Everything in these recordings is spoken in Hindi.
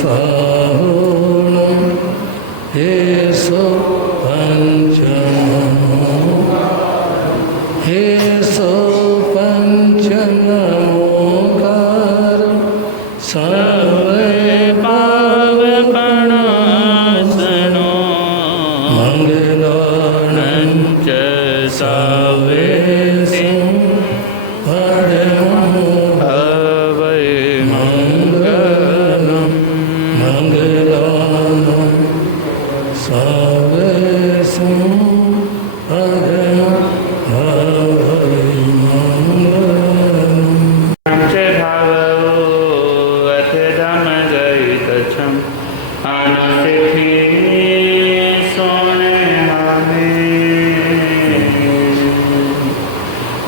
साहुणं हेसो पंचनमोकारं हेसो पंचनमोकारं सर्वे पावपणासनो मंगलानं च सावेशं परमं हवै मंगलं मंगलानं सावेशं परमं हवै मंगलम्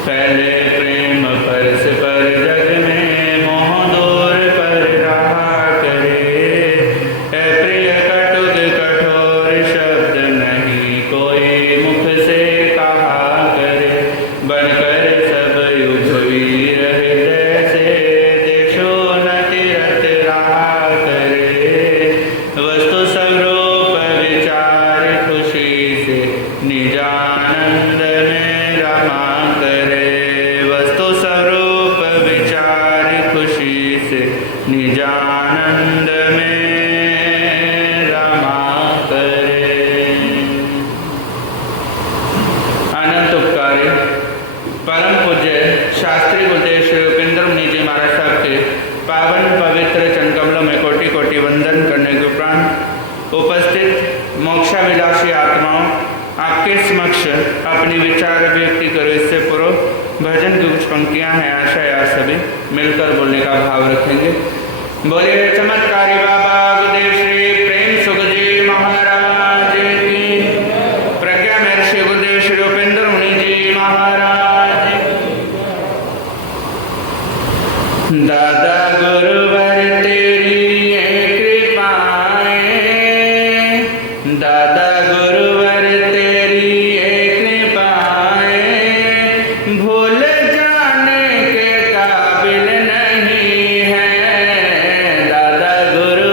पहले प्रेम परस्पर जग में मोह दूर पर रहा करे। है प्रिय कटुक कठोर शब्द नहीं कोई मुख से कहा करे। बनकर सब युग वीर हृदय से देशोन्नति रत रहा करे। वस्तु स्वरूप विचार खुशी से निजानंद में रमा करे। वस्तु स्वरूप विचार खुशी से निजानंद में रमा करे। अनंत उपकारी परम पूज्य शास्त्री गुरुदेव श्री उपेंद्र मुनि जी महाराज साहब के पावन पवित्र चरण कमलों में कोटि कोटि वंदन करने के उपरांत उपस्थित मोक्षाभिलाषी आत्माओं, आपके समक्ष अपनी विचार व्यक्त करो। इससे पूर्व भजन की कुछ पंक्तियां हैं, आशा है आप सभी मिलकर बोलने का भाव रखेंगे। बोलिए चमत्कारी बाबा गुरुदेव श्री प्रेम सुख जी महाराज की, प्रज्ञा महर्षि गुरुदेव श्री उपेंद्र मुनि जी महाराज की। दादा गुरुवर तेरी कृपाएं, दादा गुरुवर तेरी कृपाएं भूल जाने के काबिल नहीं है। दादा गुरु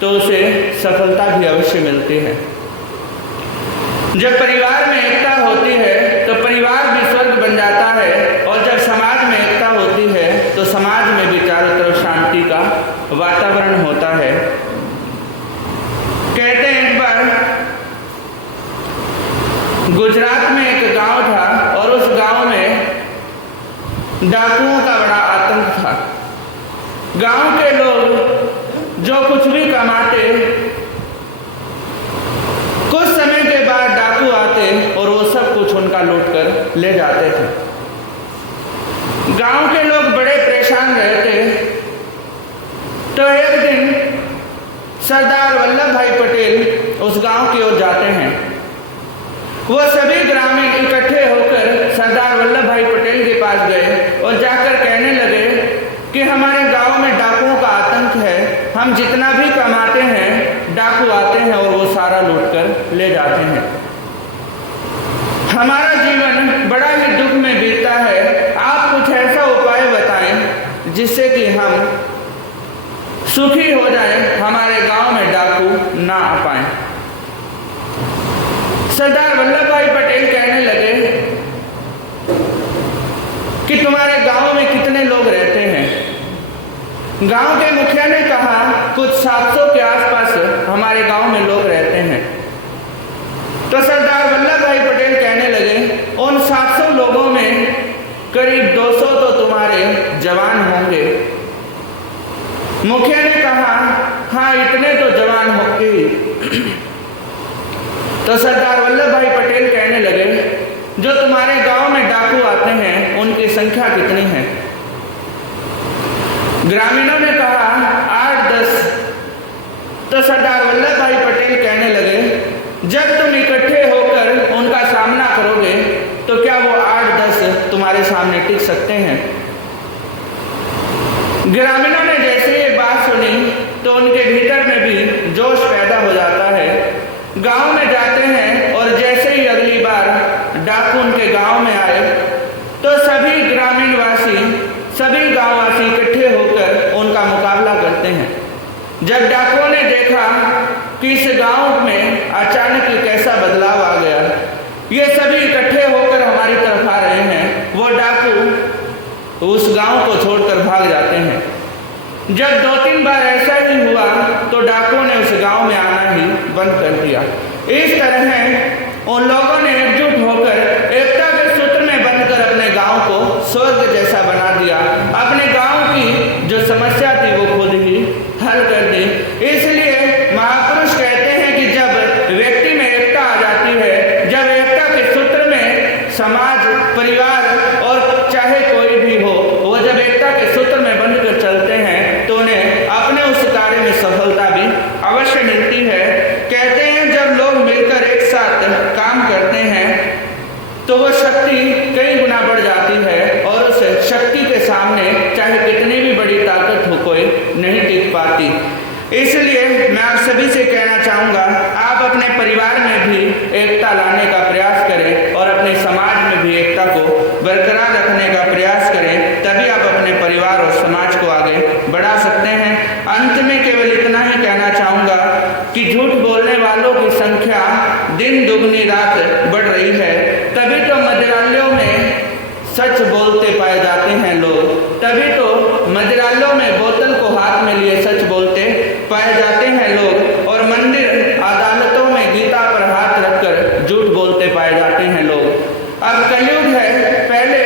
तो उसे सफलता भी अवश्य मिलती है। जब परिवार में एकता होती है तो परिवार भी स्वर्ग बन जाता है, और जब समाज में एकता होती है तो समाज में भी चारों तरफ शांति का वातावरण होता है। कहते हैं एक बार गुजरात में एक गांव था और उस गांव में डाकुओं का बड़ा आतंक था। गांव के लोग जो कुछ भी कमाते, कुछ समय के बाद डाकू आते और वो सब कुछ उनका लूट कर ले जाते थे। गांव के लोग बड़े परेशान रहते। तो एक दिन सरदार वल्लभ भाई पटेल उस गांव की ओर जाते हैं। वो सभी ग्रामीण इकट्ठे होकर सरदार वल्लभ भाई पटेल के पास गए और जाकर कहने लगे कि हमारे गांव में डाकुओं का आतंक है, हम जितना भी कमाते हैं डाकू आते हैं और वो सारा लूट कर ले जाते हैं। हमारा जीवन बड़ा ही दुख में बीतता है, आप कुछ ऐसा उपाय बताएं जिससे कि हम सुखी हो जाएं, हमारे गांव में डाकू ना आ पाए। सरदार वल्लभ भाई पटेल कहने लगे कि तुम्हारे गांव में कितने लोग रहते हैं? गांव के मुखिया ने कहा कुछ 700 के आसपास हमारे गांव में लोग रहते हैं। तो सरदार वल्लभ भाई पटेल कहने लगे उन 700 लोगों में करीब 200 तो तुम्हारे जवान होंगे। मुखिया ने कहा हाँ इतने तो जवान होंगे। तो सरदार वल्लभ भाई पटेल कहने लगे जो तुम्हारे गांव में डाकू आते हैं उनकी संख्या कितनी है? ग्रामीणों ने कहा 8-10। तो सरदार वल्लभ भाई पटेल कहने लगे जब तुम इकट्ठे होकर उनका सामना करोगे तो क्या वो 8-10 तुम्हारे सामने टिक सकते हैं? ग्रामीणों ने जैसे ये बात सुनी तो उनके भीतर में भी जोश पैदा हो जाता है। गांव में जाते हैं और जैसे ही अगली बार डाकू उनके गांव में आए तो सभी ग्रामीण वासी, सभी गांववासी इकट्ठे होकर उनका मुकाबला करते हैं। जब डाकुओं ने देखा कि इस गांव में अचानक ही कैसा बदलाव आ गया, ये सभी इकट्ठे होकर हमारी तरफ आ रहे हैं, वो डाकू उस गांव को छोड़कर भाग जाते हैं। जब 2-3 बार ऐसा ही हुआ तो डाकुओं ने उस गांव में आना ही बंद कर दिया। इस तरह उन लोगों ने एकजुट होकर एकता के सूत्र में बंधकर अपने गांव को स्वर्ग जैसा बना दिया। अपने गांव की जो समस्या थी वो खुद ही हल कर दी। इसलिए महापुरुष कहते हैं कि जब व्यक्ति में एकता आ जाती है, जब एकता के सूत्र में समाज, परिवार और चाहे कोई भी हो, वो जब एकता के सूत्र में बंधकर चलते हैं तो उन्हें अपने उस कार्य में सफलता भी अवश्य मिलती है। कहते हैं जब लोग मिलकर एक साथ काम करते हैं तो वो शक्ति कई गुना बढ़ जाती है और उस शक्ति के सामने चाहे कितनी भी बड़ी ताकत हो कोई नहीं टिक पाती। इसलिए मैं आप सभी से कहना चाहूँगा आप अपने परिवार में भी एकता लाने का प्रयास करें और अपने समाज में भी एकता को बरकरार रखने का प्रयास करें, तभी आप अपने परिवार और समाज को आगे बढ़ा सकते हैं। अंत में केवल इतना ही कहना चाहूँगा कि झूठ बोलने वालों की संख्या दिन दुगनी रात बढ़ रही है, तभी तो मदिरालयों में सच बोलते पाए जाते हैं लोग, तभी तो मदिरालयों में बोतल को हाथ में लिए सच बोलते पाए जाते हैं लोग, और मंदिर अदालतों में गीता पर हाथ रखकर झूठ बोलते पाए जाते हैं लोग। अब कलयुग है, पहले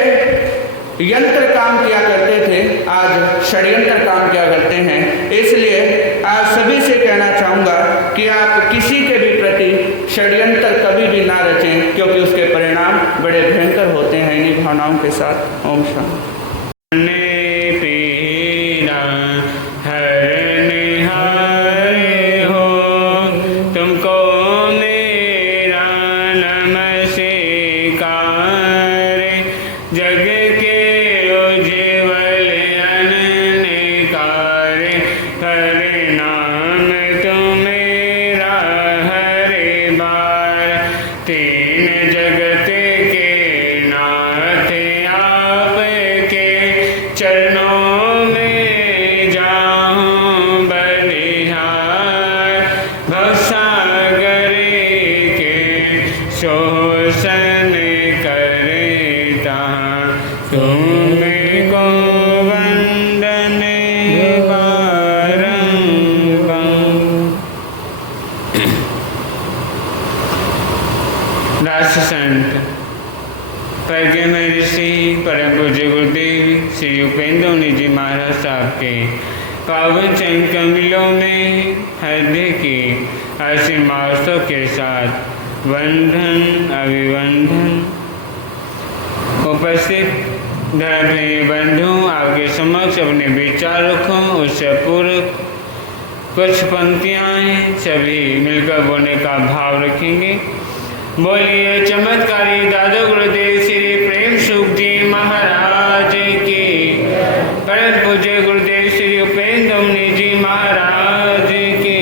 यंत्र काम किया करते थे, आज षड्यंत्र काम किया करते हैं। इसलिए आप सभी से कहना चाहूँगा कि आप किसी के भी प्रति षड्यंत्र कभी भी ना रचें, क्योंकि उसके परिणाम बड़े भयंकर होते हैं। इन्हीं भावनाओं के साथ ओम शांति। चरणों में जाऊं बलिहारी। श्री उपेंद्र मुनि जी महाराज साहब के पावन चरण कमलों में हृदय की आशीर्वादों के साथ वंदन अभिवंदन। उपस्थित धर्मप्रेमी बंधु, आपके समक्ष अपने विचार रखूं उससे पूर्व कुछ पंक्तियां हैं, सभी मिलकर बोलने का भाव रखेंगे। बोलिए चमत्कारी दादा गुरुदेव श्री प्रेम सुख जी महाराज की, परम पूज्य गुरुदेव श्री उपेंद्र मुनि जी महाराज की।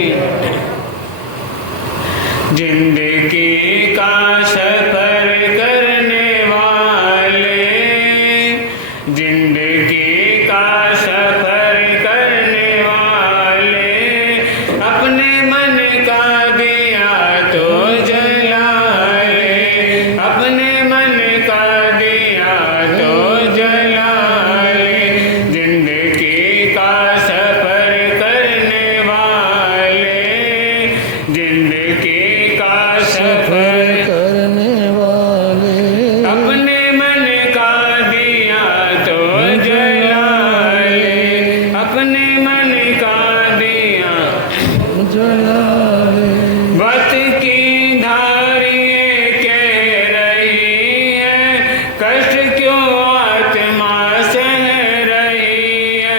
जिंदगी का सफर करने वाले, जिंदगी का सफर करने वाले, अपने मन का दिया तो जला ले, अपने मन का दिया तो जला ले। जिंदगी का सफर करने वाले, जिंदगी का सफर करने वाले, अपने मन का दिया तो जला ले, अपने मन का दिया जला ले। वत की धारिये कह रही है, कष्ट क्यों आत्मा सह रही है।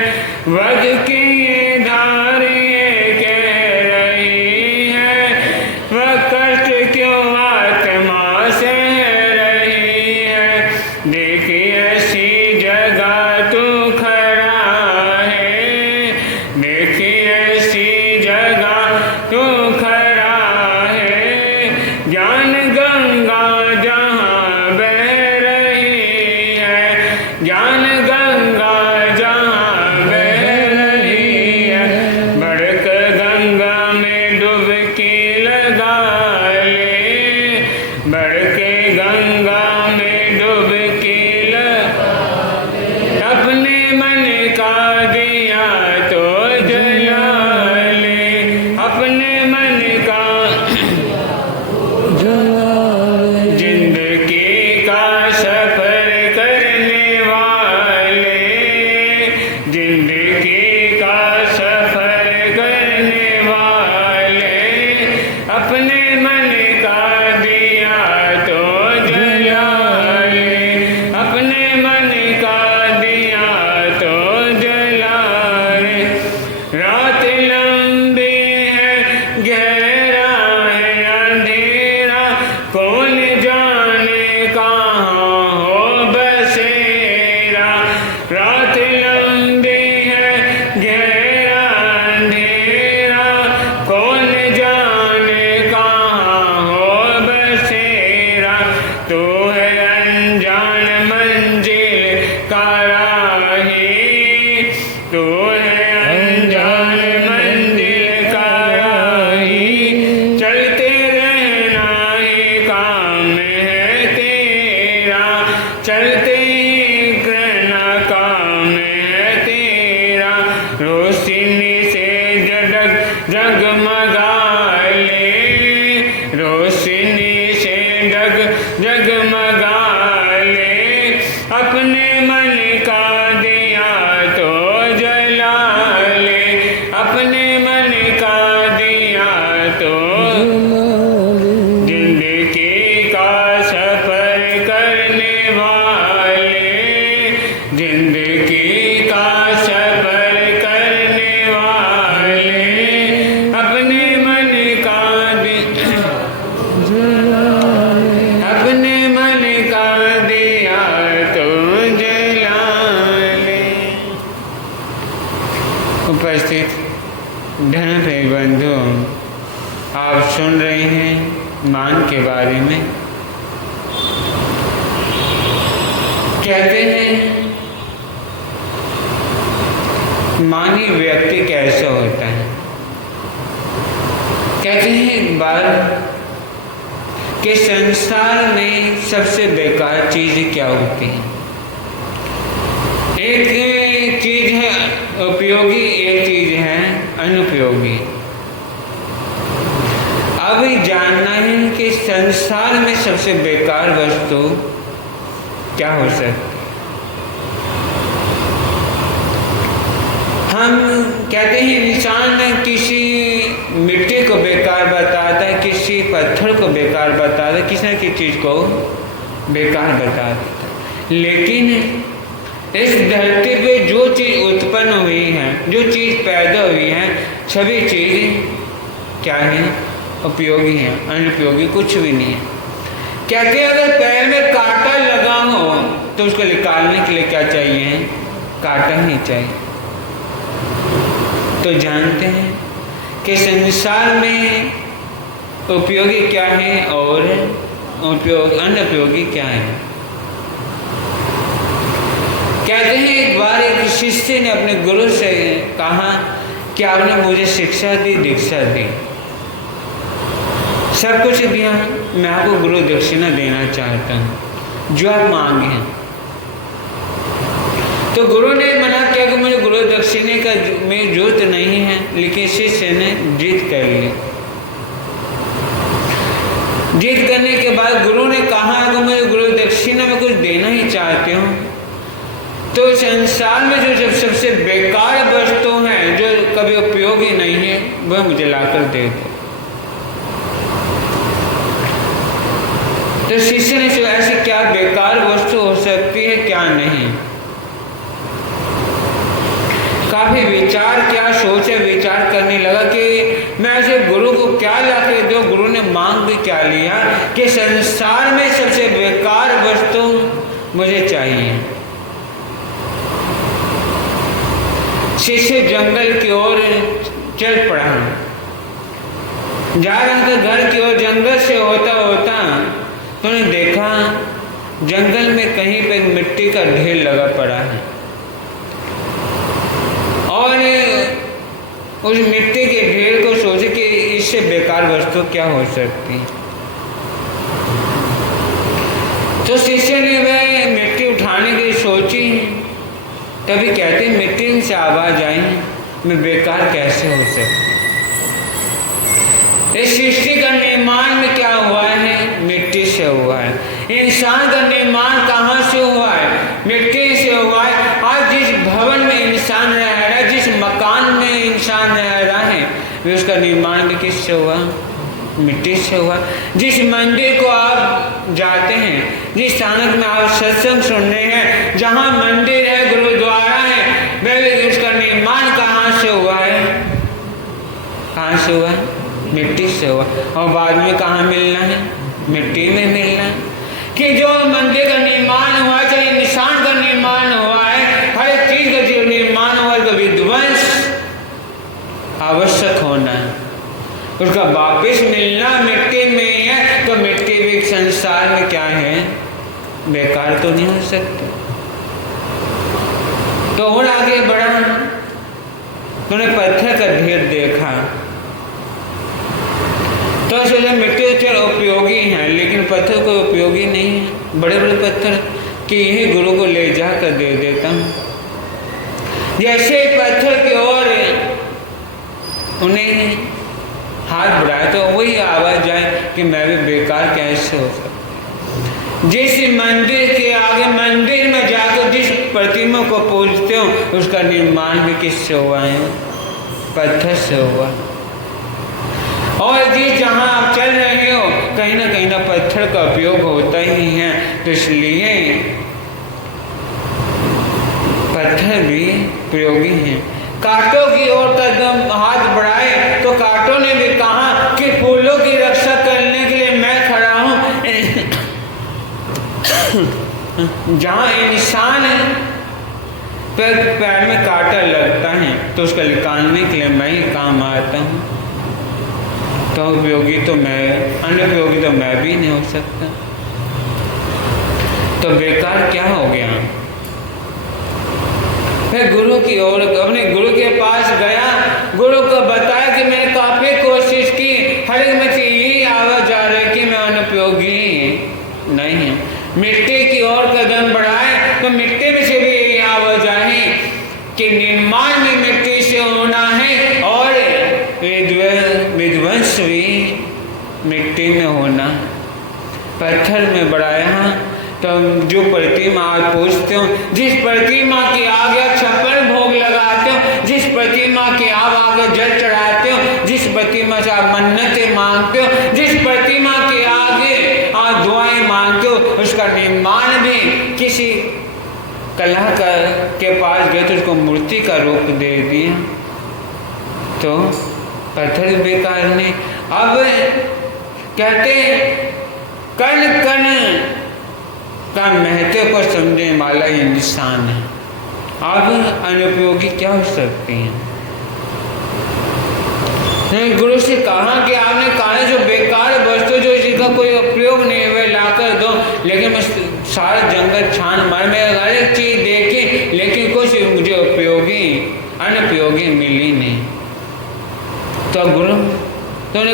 वत की धारिये कह रही है, वह कष्ट क्यों आत्मा सह रही है। देखिए ऐसी जगह तू खड़ा है, देखिए ऐसी जगह तू खड़ा है। ज्ञान गंगा जहाँ बह रही है, ज्ञान गंगा जहाँ बह रही है। बढ़क गंगा में डुबकी लगा ले, बढ़ के गंगा में डुबकी लगा ले। अपने मन का दिया तो जला ले, अपने मन का जला ले। जिंदगी का सफर करने वाले, जिंदगी का सफर करने वाले, अपने मन का दिया तो जला ले, अपने मन का दिया तो जला ले। रात लंबी है गहरा है अंधेरा, कौन जाने कहाँ हो बसेरा। रात लंबी है गहरा अंधेरा, कौन जाने कहाँ हो बसेरा। तो है अनजान मंजिल का राही, तो है अनजान मंजिल का राही। चलते रहना ही काम है तेरा, चलते ही रहना काम है तेरा। रोशनी से जगमगा ले, रोशनी से जगमगा ले। अपने मन का दिया तो जला ले, अपने मन का दिया तो। जिंदगी का सफर करने वाले, जिंदगी का सफर करने वाले, अपने मन का अपने मन का दिया तो जला ले। उपस्थित धर्मप्रेमी बंधु, आप सुन रहे हैं मान के बारे में। कहते हैं मानी व्यक्ति कैसा होता है। कहते हैं एक बार कि संसार में सबसे बेकार चीज़ क्या होती है। एक चीज़ है उपयोगी, एक चीज़ है अनुपयोगी। अभी जानना है कि संसार में सबसे बेकार वस्तु क्या हो सकती। हम कहते हैं इंसान किसी मिट्टी को बेकार बताता है, किसी पत्थर को बेकार बताता है, किसी न किसी चीज़ को बेकार बता देता है। लेकिन इस धरती पे जो चीज़ उत्पन्न हुई है, जो चीज़ पैदा हुई है, सभी चीज़ें क्या है? उपयोगी है, अनुपयोगी कुछ भी नहीं है। कहते हैं अगर पैर में कांटा लगा हो तो उसको निकालने के लिए क्या चाहिए? कांटा ही चाहिए। तो जानते हैं कि संसार में उपयोगी क्या है और अनुपयोगी क्या है। कहते हैं एक बार एक शिष्य ने अपने गुरु से कहा कि आपने मुझे शिक्षा दी, दीक्षा दी, सब कुछ दिया, मैं आपको गुरु दक्षिणा देना चाहता हूँ, जो आप मांगे। तो गुरु ने मना किया कि मुझे गुरु दक्षिणे का में जरूरत नहीं है, लेकिन शिष्य ने जिद कर ली। जिद करने के बाद गुरु ने कहा कि मुझे गुरु दक्षिणा में कुछ देना ही चाहते हो, तो संसार में जो सबसे बेकार वस्तु हैं, जो कभी उपयोगी नहीं है, वह मुझे लाकर दे दो। तो शिष्य ने सोचा ऐसी क्या बेकार वस्तु हो सकती है, क्या नहीं। काफी विचार किया, सोचा, विचार करने लगा कि मैं ऐसे गुरु को क्या लाके दूं। गुरु ने मांग भी क्या लिया कि संसार में सबसे बेकार वस्तु मुझे चाहिए। शिष्य जंगल की ओर चल पड़ा, जा रहा था घर की ओर। जंगल से होता होता उन्होंने देखा जंगल में कहीं पे मिट्टी का ढेर लगा पड़ा है और उस मिट्टी के ढेर को सोचे कि इससे बेकार वस्तु क्या हो सकती है। तो शिष्य ने वह मिट्टी उठाने की सोची, तभी कहते मिट्टी से आवाज आई, मैं बेकार कैसे हो सकती। इस सृष्टि का निर्माण में क्या हुआ है? मिट्टी से हुआ है। इंसान का निर्माण कहाँ से हुआ है? मिट्टी से हुआ है। आज जिस भवन में इंसान रह रहा है, जिस मकान में इंसान रह रहा है, वे उसका निर्माण भी किससे हुआ? मिट्टी से हुआ। जिस मंदिर को आप जाते हैं, जिस स्थानक में आप सत्संग सुनने हैं, जहाँ मंदिर है, गुरुद्वारा है, वह उसका निर्माण कहाँ से हुआ है? कहाँ से हुआ? मिट्टी से हुआ। और बाद में कहाँ मिलना है? मिट्टी में मिलना है। कि जो मंदिर का निर्माण हुआ, चाहे इंसान का निर्माण हुआ है, हर एक चीज का जो निर्माण हुआ तो विध्वंस आवश्यक होना है, उसका वापिस मिलना मिट्टी में है। तो मिट्टी भी संसार में क्या है? बेकार तो नहीं हो सकती। तो और आगे बढ़ा, उन्होंने पत्थर का ढेर देखा तो सोचा मिट्टी चल उपयोगी है, लेकिन पत्थर कोई उपयोगी नहीं है। बड़े बड़े पत्थर कि यही गुरु को ले जाकर दे देता हूँ। जैसे पत्थर की ओर उन्हें हाथ बढ़ाया तो वही आवाज आए कि मैं भी बेकार कैसे हो सकता। जिस मंदिर के आगे, मंदिर में जाकर जिस प्रतिमा को पूजते हो, उसका निर्माण भी किससे हुआ है? पत्थर से हुआ। और जिस जहाँ आप चल रहे हो, कहीं ना पत्थर का उपयोग होता ही है। तो इसलिए पत्थर भी प्रयोगी हैं। कांटों की ओर कदम हाथ बढ़ाए तो कांटों ने भी कहा कि फूलों की रक्षा करने के लिए मैं खड़ा हूँ। जहाँ इंसान पैर में कांटा लगता है तो उसका निकालने के लिए मैं ही काम आता हूँ। तो उपयोगी तो मैं, अनुपयोगी तो मैं भी नहीं हो सकता। तो बेकार क्या हो गया? मैं गुरु की ओर, अपने गुरु के पास गया, गुरु को बताया कि मैंने काफी कोशिश की, हर एक में से यही आवाज आ रही है कि मैं अनुपयोगी नहीं है। मिट्टी की ओर कदम बढ़ाए तो मिट्टी में से भी यही आवाज आई कि निर्माण में मिट्टी से होना है और विध्वंस भी मिट्टी में होना। पत्थर में बढ़ाया तो जो प्रतिमा आप पूछते हो, जिस प्रतिमा के आगे छप्पन भोग लगाते हो, जिस कलह के पास गए तो उसको मूर्ति का रूप दे दिया, तो पत्थर बेकार ने। अब कहते कण कण का महत्व को समझने वाला इंसान है। अब अनुपयोगी क्या हो सकती हैं? गुरु से कहा कि आपने कहा जो बेकार वस्तु जो जिसका कोई उपयोग नहीं है वह ला कर दो, लेकिन मैं सारा जंगल छान मार, मैं हर एक चीज देखी लेकिन कुछ मुझे उपयोगी अनुपयोगी मिली नहीं। तो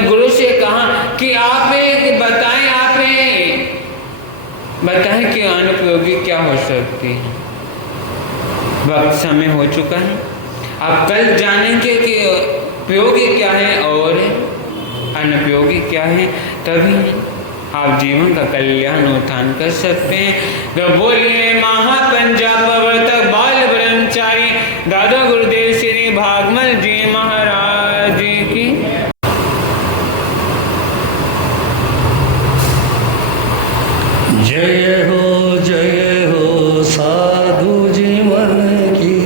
गुरु से कहा कि आप बताएं कि अनुपयोगी क्या हो सकती है। वक्त समय हो चुका है, आप कल जानेंगे कि उपयोगी क्या है और अनुपयोगी क्या है, तभी आप जीवन का कल्याण उत्थान कर सकते हैं। तो बोलिए महापंजा प्रवर्तक बाल ब्रह्मचारी दादा गुरुदेव श्री भागमल जी महाराज की। जय हो साधु जीवन की,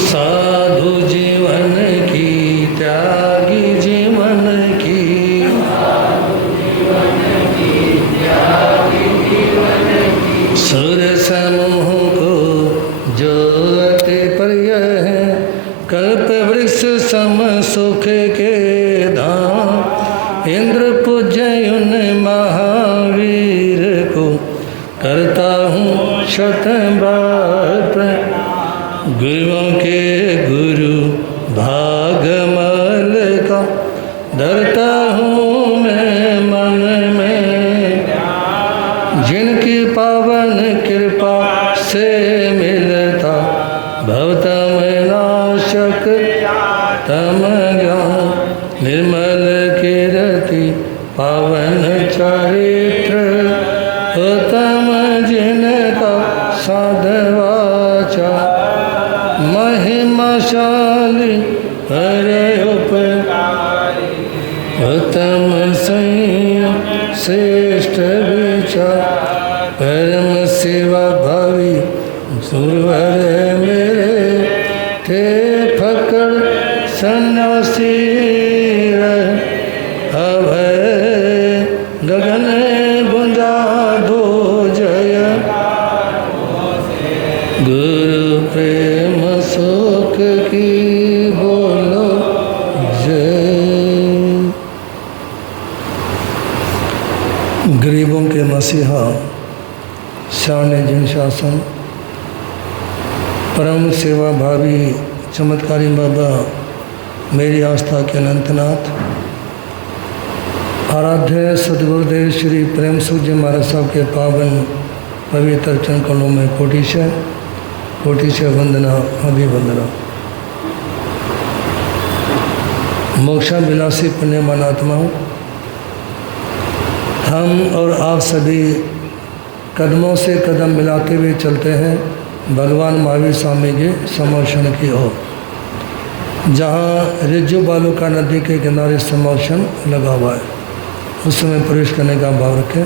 साधु जीवन की, त्यागी जीवन की, सुर समूह को जो अति प्रिय है, कल्प वृक्ष सम सुख के इंद्र पूज्य उन महावीर को करता हूँ शत बार। गुरुओं के गुरु भागमल का धरता हूँ मैं मन में, जिनकी पावन कृपा से मिलता भवतम नाशक तम ज्ञान, निर्मल पावन चरित्र उत्तम जिनका साधवाचा, महिमाशाली हरे उपकारी, उत्तम संयम श्रेष्ठ विचार, परम सेवा भावी सुरवर मेरे थे फकड़ सन्यासी गगन गुंजा दो जय, गुरु प्रेम सुख की बोलो जय। गरीबों के मसीहा शान जिन शासन, परम सेवा भावी चमत्कारी बाबा मेरी आस्था के अनंतनाथ, आराध्य सदगुरुदेव श्री प्रेम सुख जी महाराज साहब के पावन पवित्र चरण कमलों में कोटि से वंदना अभिवंदना। मोक्षा विलासी पुण्यमान आत्माओं, हम और आप सभी कदमों से कदम मिलाते हुए चलते हैं भगवान महावीर स्वामी के समर्षण की ओर, जहाँ रिज्जू बालूका नदी के किनारे समर्षण लगा हुआ है। उस समय प्रवेश करने का भाव रखें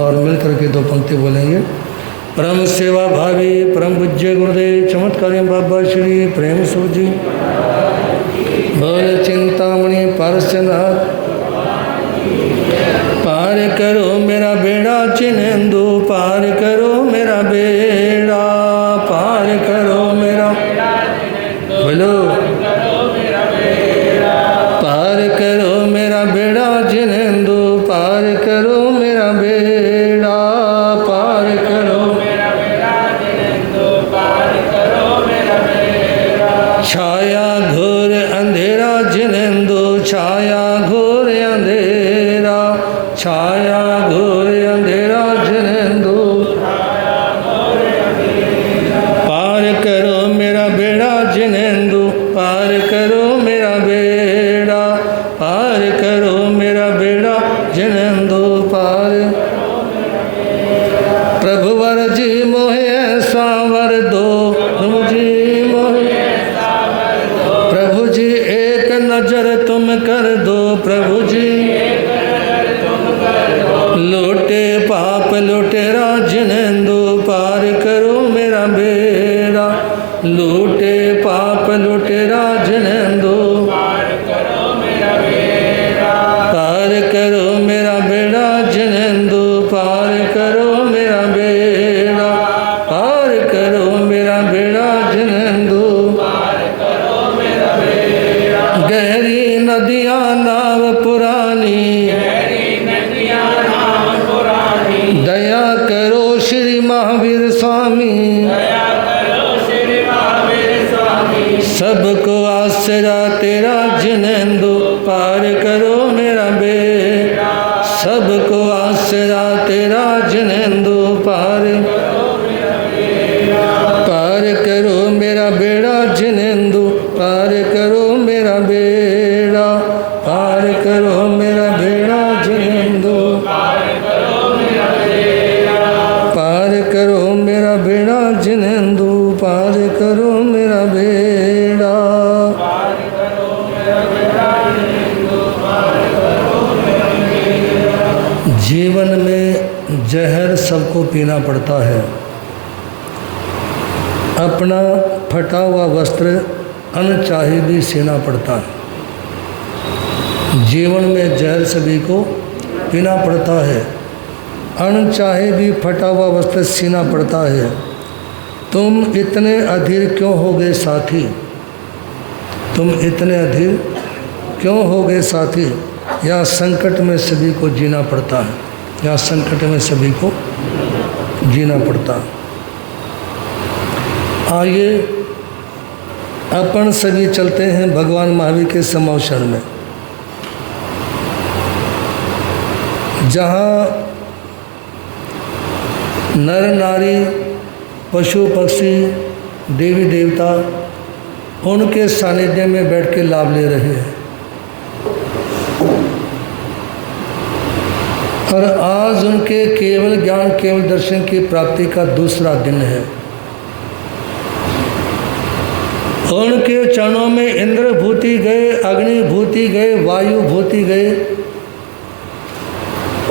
और मिलकर के दो पंक्ति बोलेंगे। परम सेवा भावी परम पूज्य गुरुदेव चमत्कारी बाबा श्री प्रेम सुख जी, बोल चिंतामणि पारसनाथ, पार करो मेरा बेड़ा चिनेंदु, पार करो मेरा बेड़ा, पार करो मेरा, बोलो पार करो मेरा बेड़ा जिनेंदु, पार करो मेरा बेड़ा, पार करो मेरा बेड़ा जिनेंदु, पार करो मेरा बेड़ा। छाया घोर अंधेरा जिनेंदु, छाया घोर अंधेरा, छाया घोर अंधेरा जिनेंदु, पाप लुटेरा जिनेंदु पार करो मेरा बेड़ा। लूटे पाप लुटेरा जिनेंदु पार करो मेरा बेड़ा। पार करो मेरा बेड़ा जिनेंदु पार करो मेरा बेड़ा। पार करो मेरा बेड़ा जिनेंदु पार करो मेरा बेड़ा। गहरी नदियाँ नाव पुरानी दया करो श्री महावीर स्वामी। दया करो श्री महावीर स्वामी। सबको आसरा तेरा जिनेंदु पार करो मेरा बेड़ा। सबको आसरा तेरा जिनेंदु पार करो मेरा बेड़ा। पार करो मेरा बेड़ा जिनेंदु पार करो मेरा बेड़ा। पार करो मेरा बेड़ा जिनेंदु पार करो मेरा बेड़ा। पार करो मेरा बेड़ा जिनेंदु पार करो मेरा बेड़ा। पार करो मेरा बेड़ा जिनेंदु पार करो मेरा बेड़ा। जीवन में जहर सबको पीना पड़ता है। अपना फटा हुआ वस्त्र अनचाहे भी सीना पड़ता है। जीवन में जहर सभी को पीना पड़ता है। अनचाहे भी फटा हुआ वस्त्र सीना पड़ता है। तुम इतने अधीर क्यों हो गए साथी? तुम इतने अधीर क्यों हो गए साथी? यहाँ संकट में सभी को जीना पड़ता है। यहाँ संकट में सभी को जीना पड़ता है। आइए अपन सभी चलते हैं भगवान महावीर के समोशन में, जहाँ नर नारी पशु पक्षी देवी देवता उनके सानिध्य में बैठ के लाभ ले रहे हैं। और आज उनके केवल ज्ञान केवल दर्शन की प्राप्ति का दूसरा दिन है। उनके चरणों में इंद्र भूति गए, अग्नि भूति गए, वायु भूति गए।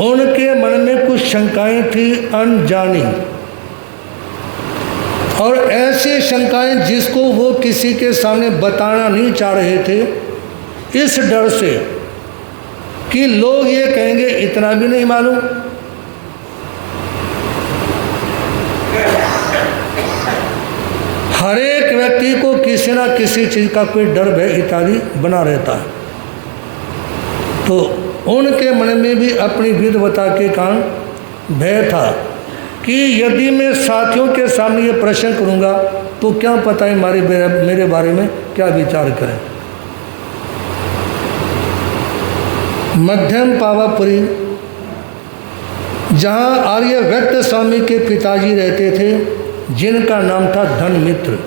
उनके मन में कुछ शंकाएं थी अनजानी, और ऐसी शंकाएं जिसको वो किसी के सामने बताना नहीं चाह रहे थे, इस डर से कि लोग ये कहेंगे इतना भी नहीं मालूम। हर एक व्यक्ति को किसी ना किसी चीज़ का कोई डर भय इत्यादि बना रहता है। तो उनके मन में भी अपनी विद्वता के कारण भय था कि यदि मैं साथियों के सामने ये प्रश्न करूंगा तो क्या पता है मेरे बारे में क्या विचार करें। मध्यम पावापुरी, जहाँ आर्यभट्ट स्वामी के पिताजी रहते थे, जिनका नाम था धनमित्र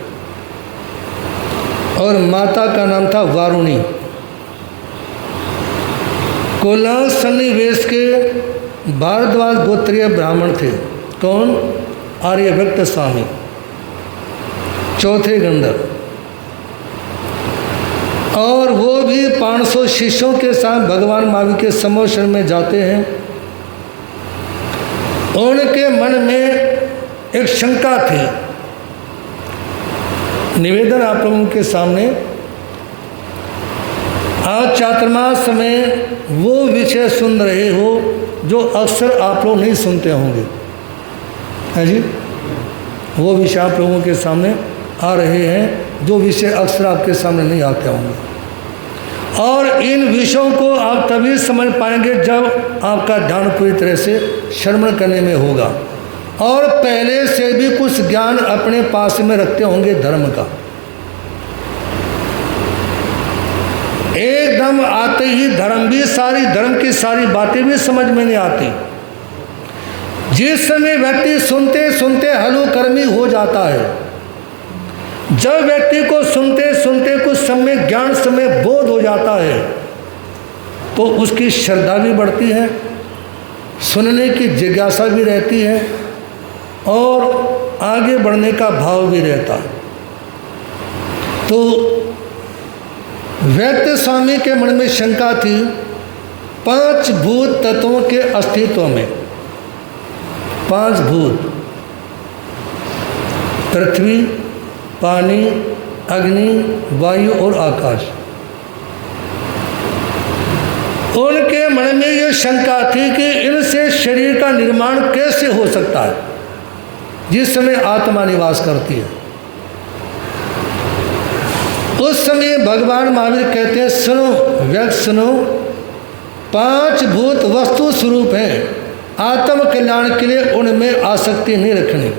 और माता का नाम था वारुणी। कोलार सन्निवेश के भारद्वाज गोत्रीय ब्राह्मण थे। कौन? आर्यभट्ट स्वामी, चौथे गंधर्व। और वो भी 500 शिष्यों के साथ भगवान महावीर के समोशन में जाते हैं। उनके मन में एक शंका थी। निवेदन आप लोगों के सामने, आज चातुर्मास में वो विषय सुन रहे हो जो अक्सर आप लोग नहीं सुनते होंगे, है जी। वो विषय आप लोगों के सामने आ रहे हैं जो विषय अक्सर आपके सामने नहीं आते होंगे। और इन विषयों को आप तभी समझ पाएंगे जब आपका ध्यान पूरी तरह से श्रवण करने में होगा और पहले से भी कुछ ज्ञान अपने पास में रखते होंगे धर्म का। एकदम आते ही धर्म की सारी बातें भी समझ में नहीं आती। जिस समय व्यक्ति सुनते सुनते हलुकर्मी हो जाता है, जब व्यक्ति को सुनते सुनते कुछ समय ज्ञान समय बोध हो जाता है, तो उसकी श्रद्धा भी बढ़ती है, सुनने की जिज्ञासा भी रहती है और आगे बढ़ने का भाव भी रहता है। तो वैद्य स्वामी के मन में शंका थी 5 भूत तत्वों के अस्तित्व में। 5 भूत, पृथ्वी, पानी, अग्नि, वायु और आकाश, उनके मन में ये शंका थी कि इनसे शरीर का निर्माण कैसे हो सकता है जिस समय आत्मा निवास करती है। उस समय भगवान महावीर कहते हैं, सुनो व्यक्त सुनो, 5 भूत वस्तु स्वरूप हैं, आत्म कल्याण के लिए उनमें आसक्ति नहीं रखनी।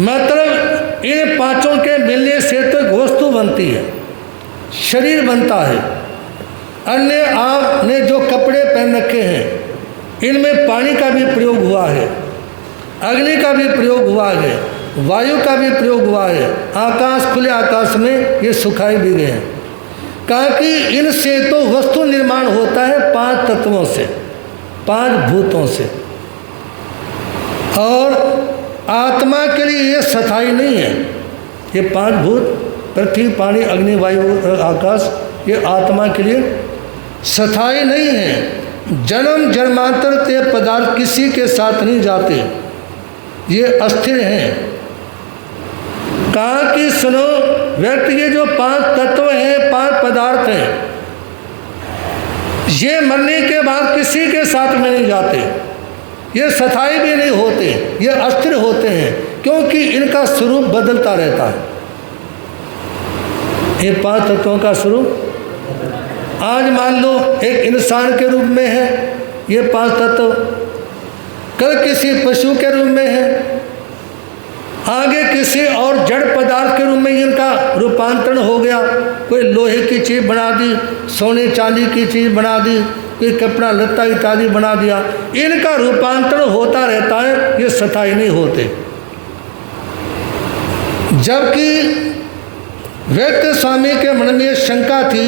मतलब इन 5 के मिलने से तो एक वस्तु बनती है, शरीर बनता है। अन्य आपने जो कपड़े पहन रखे हैं इनमें पानी का भी प्रयोग हुआ है, अग्नि का भी प्रयोग हुआ है, वायु का भी प्रयोग हुआ है, आकाश, खुले आकाश में ये सुखाए भी गए हैं। कहा कि इनसे तो वस्तु निर्माण होता है 5 तत्वों से, 5 भूतों से, और आत्मा के लिए ये स्थायी नहीं है। ये 5 भूत पृथ्वी, पानी, अग्नि, वायु, आकाश, ये आत्मा के लिए स्थायी नहीं है। जन्म जन्मांतर के पदार्थ किसी के साथ नहीं जाते, ये अस्थिर हैं। कहा कि सुनो व्यक्ति, ये जो 5 तत्व हैं, 5 पदार्थ हैं, ये मरने के बाद किसी के साथ में नहीं जाते, ये स्थायी भी नहीं होते, ये अस्थिर होते हैं, क्योंकि इनका स्वरूप बदलता रहता है। ये 5 तत्वों का स्वरूप आज मान लो एक इंसान के रूप में है ये 5 तत्व, कल किसी पशु के रूप में है, आगे किसी और जड़ पदार्थ के रूप में इनका रूपांतरण हो गया। कोई लोहे की चीज़ बना दी, सोने चांदी की चीज़ बना दी, कोई कपड़ा लत्ता इत्यादि बना दिया। इनका रूपांतरण होता रहता है, ये स्थायी नहीं होते। जबकि व्यक्त स्वामी के मन में शंका थी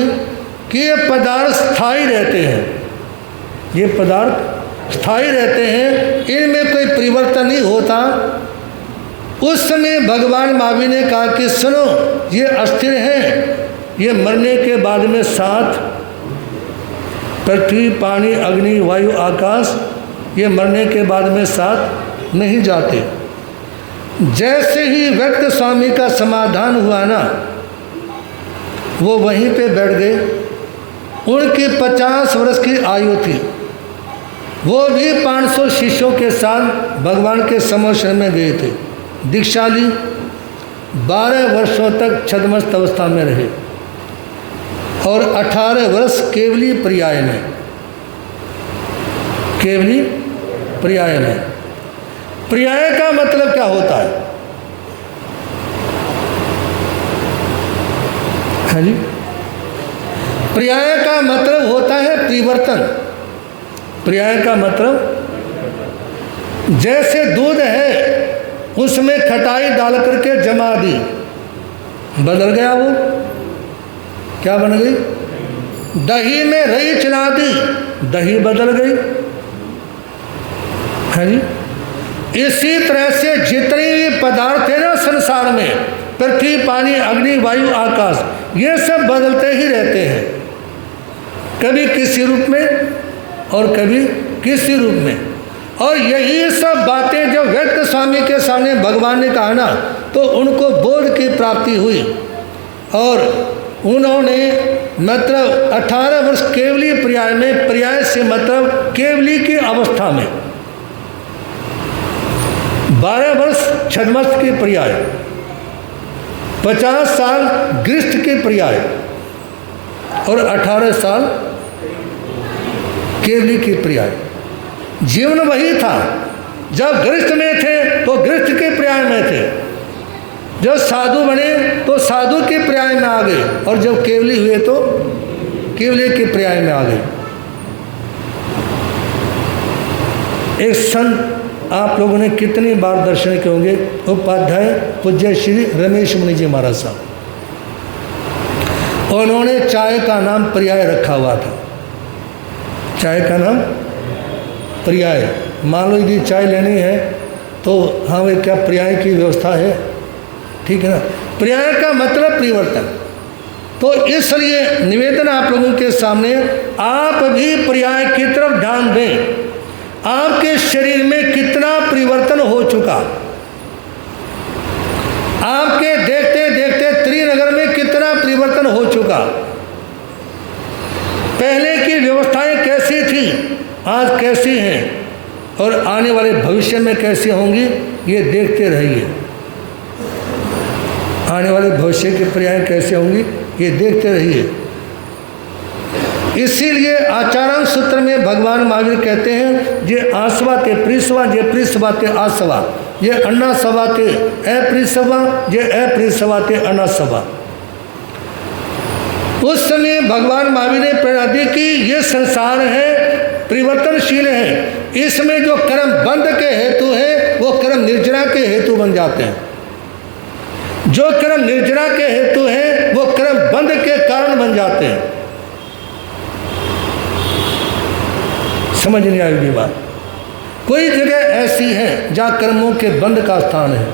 कि ये पदार्थ स्थायी रहते हैं, ये पदार्थ स्थायी रहते हैं, इनमें कोई परिवर्तन नहीं होता। उस समय भगवान महावीर ने कहा कि सुनो, ये अस्थिर हैं, ये मरने के बाद में 7 पृथ्वी, पानी, अग्नि, वायु, आकाश, ये मरने के बाद में 7 नहीं जाते। जैसे ही व्यक्त स्वामी का समाधान हुआ ना, वो वहीं पे बैठ गए। उनकी 50 वर्ष की आयु थी, वो भी 500 शिष्यों के साथ भगवान के समक्ष में गए थे। दीक्षा ली, 12 वर्षों तक छद्मस्त अवस्था में रहे और 18 वर्ष केवली पर्याय में, केवली पर्याय में। पर्याय का मतलब क्या होता है? हाँ जी, पर्याय का मतलब होता है परिवर्तन। पर्याय का मतलब जैसे दूध है, उसमें खटाई डाल करके जमा दी, बदल गया, वो क्या बन गई? दही में रई चला दी, दही बदल गई। है जी, इसी तरह से जितने भी पदार्थ है ना संसार में, पृथ्वी, पानी, अग्नि, वायु, आकाश, ये सब बदलते ही रहते हैं, कभी किसी रूप में और कभी किसी रूप में। और यही सब बातें जब व्यक्त स्वामी के सामने भगवान ने कहा ना, तो उनको बोध की प्राप्ति हुई और उन्होंने मतलब 18 वर्ष केवली पर्याय में, पर्याय से मतलब केवली की अवस्था में, 12 वर्ष छद्मस्त की पर्याय, 50 साल गृहस्थ की पर्याय और 18 साल केवली की पर्याय। जीवन वही था। जब गृहस्थ में थे तो गृहस्थ के पर्याय में थे, जब साधु बने तो साधु के पर्याय में आ गए, और जब केवली हुए तो केवली के पर्याय में आ गए। एक संत आप लोगों ने कितनी बार दर्शन किए होंगे, उपाध्याय पूज्य श्री रमेश मुनि जी महाराज साहब, उन्होंने चाय का नाम पर्याय रखा हुआ था। चाय का नाम पर्याय। मान लो यदि चाय लेनी है तो हाँ भाई क्या पर्याय की व्यवस्था है, ठीक है ना। पर्याय का मतलब परिवर्तन। तो इसलिए निवेदन आप लोगों के सामने, आप भी पर्याय की तरफ ध्यान दें। परिवर्तन हो चुका। आपके देखते देखते त्रिनगर में कितना परिवर्तन हो चुका। पहले की व्यवस्थाएं कैसी थी, आज कैसी हैं, और आने वाले भविष्य में कैसी होंगी, ये देखते रहिए। आने वाले भविष्य की क्रियाएं कैसे होंगी, ये देखते रहिए। इसीलिए आचारण सूत्र में भगवान महावीर कहते हैं, जे आसवा ते प्रिसवा, जे प्रिसवा ते आसवा, ये अन्ना सवा ते अप्रिसवा, जे अप्रिसवा ते अन्ना सवा। उस समय भगवान महावीर ने प्रेरणा दी कि ये संसार है, परिवर्तनशील है, इसमें जो कर्म बंध के हेतु है वो कर्म निर्जरा के हेतु बन जाते हैं, जो कर्म निर्जरा के हेतु है वो कर्म बंध के कारण बन जाते हैं। समझ नहीं आई बात। कोई जगह ऐसी है जहाँ कर्मों के बंध का स्थान है,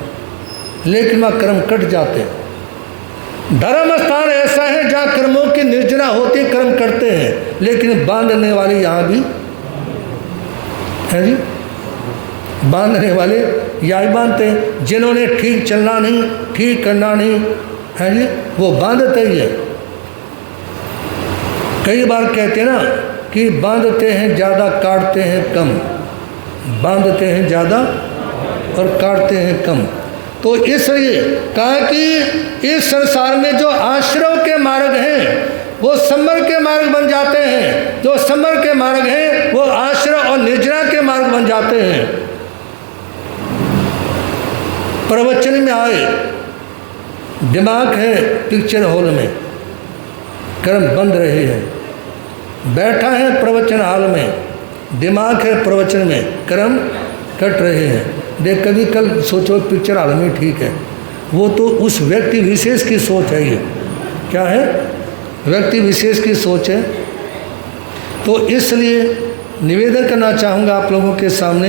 लेकिन वहाँ कर्म कट जाते हैं। धर्म स्थान ऐसा है जहाँ कर्मों की निर्जरा होती, कर्म करते हैं, लेकिन बांधने वाले यहाँ भी है जी। बांधने वाले यही बांधते हैं, जिन्होंने ठीक चलना नहीं, ठीक करना नहीं है जी, वो बांधते ही है। कई बार कहते हैं ना कि बांधते हैं ज़्यादा, काटते हैं कम। बांधते हैं ज़्यादा और काटते हैं कम। तो इसलिए कहा कि इस संसार में जो आश्रव के मार्ग हैं वो संवर के मार्ग बन जाते हैं, जो संवर के मार्ग हैं वो आश्रव और निर्जरा के मार्ग बन जाते हैं। प्रवचन में आए, दिमाग है पिक्चर हॉल में, कर्म बंद रहे हैं। बैठा है प्रवचन हॉल में, दिमाग है प्रवचन में, कर्म कट रहे हैं। देख कभी कल सोचो पिक्चर हॉल में ठीक है, वो तो उस व्यक्ति विशेष की सोच है। ये क्या है, व्यक्ति विशेष की सोच है। तो इसलिए निवेदन करना चाहूँगा आप लोगों के सामने,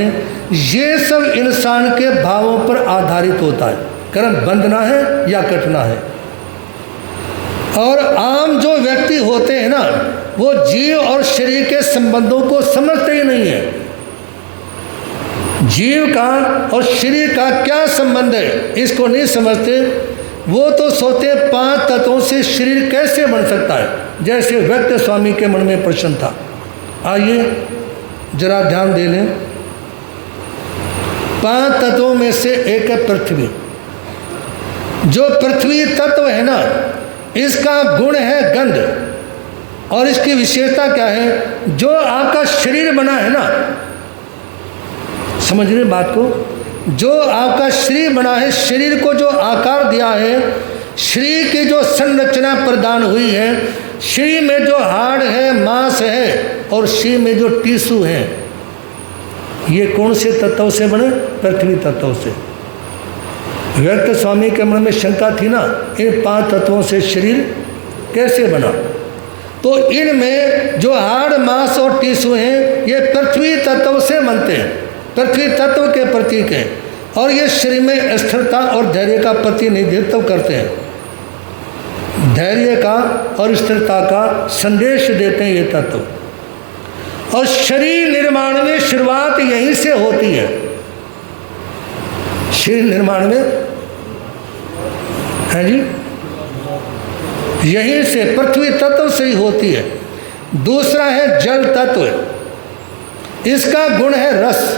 ये सब इंसान के भावों पर आधारित होता है, कर्म बंधना है या कटना है। और आम जो व्यक्ति होते हैं ना, वो जीव और शरीर के संबंधों को समझते ही नहीं है। जीव का और शरीर का क्या संबंध है इसको नहीं समझते। वो तो सोचते 5 तत्वों से शरीर कैसे बन सकता है, जैसे व्यक्त स्वामी के मन में प्रश्न था। आइए जरा ध्यान दे लें। 5 तत्वों में से एक है पृथ्वी। जो पृथ्वी तत्व है ना, इसका गुण है गंध, और इसकी विशेषता क्या है, जो आपका शरीर बना है ना, समझ रहे बात को, जो आपका शरीर बना है, शरीर को जो आकार दिया है, शरीर की जो संरचना प्रदान हुई है, शरीर में जो हाड़ है, मांस है, और शरीर में जो टिश्यू है, ये कौन से तत्वों से बने, पृथ्वी तत्वों से। व्यक्त स्वामी के मन में शंका थी ना, इन 5 तत्वों से शरीर कैसे बना। तो इनमें जो हाड़, मांस और टिश्यू हैं, ये पृथ्वी तत्व से बनते हैं, पृथ्वी तत्व के प्रतीक हैं, और ये शरीर में स्थिरता और धैर्य का प्रतिनिधित्व करते हैं। धैर्य का और स्थिरता का संदेश देते हैं ये तत्व। और शरीर निर्माण में शुरुआत यहीं से होती है। शरीर निर्माण में है जी, यहीं से पृथ्वी तत्व से ही होती है। दूसरा है जल तत्व। इसका गुण है रस,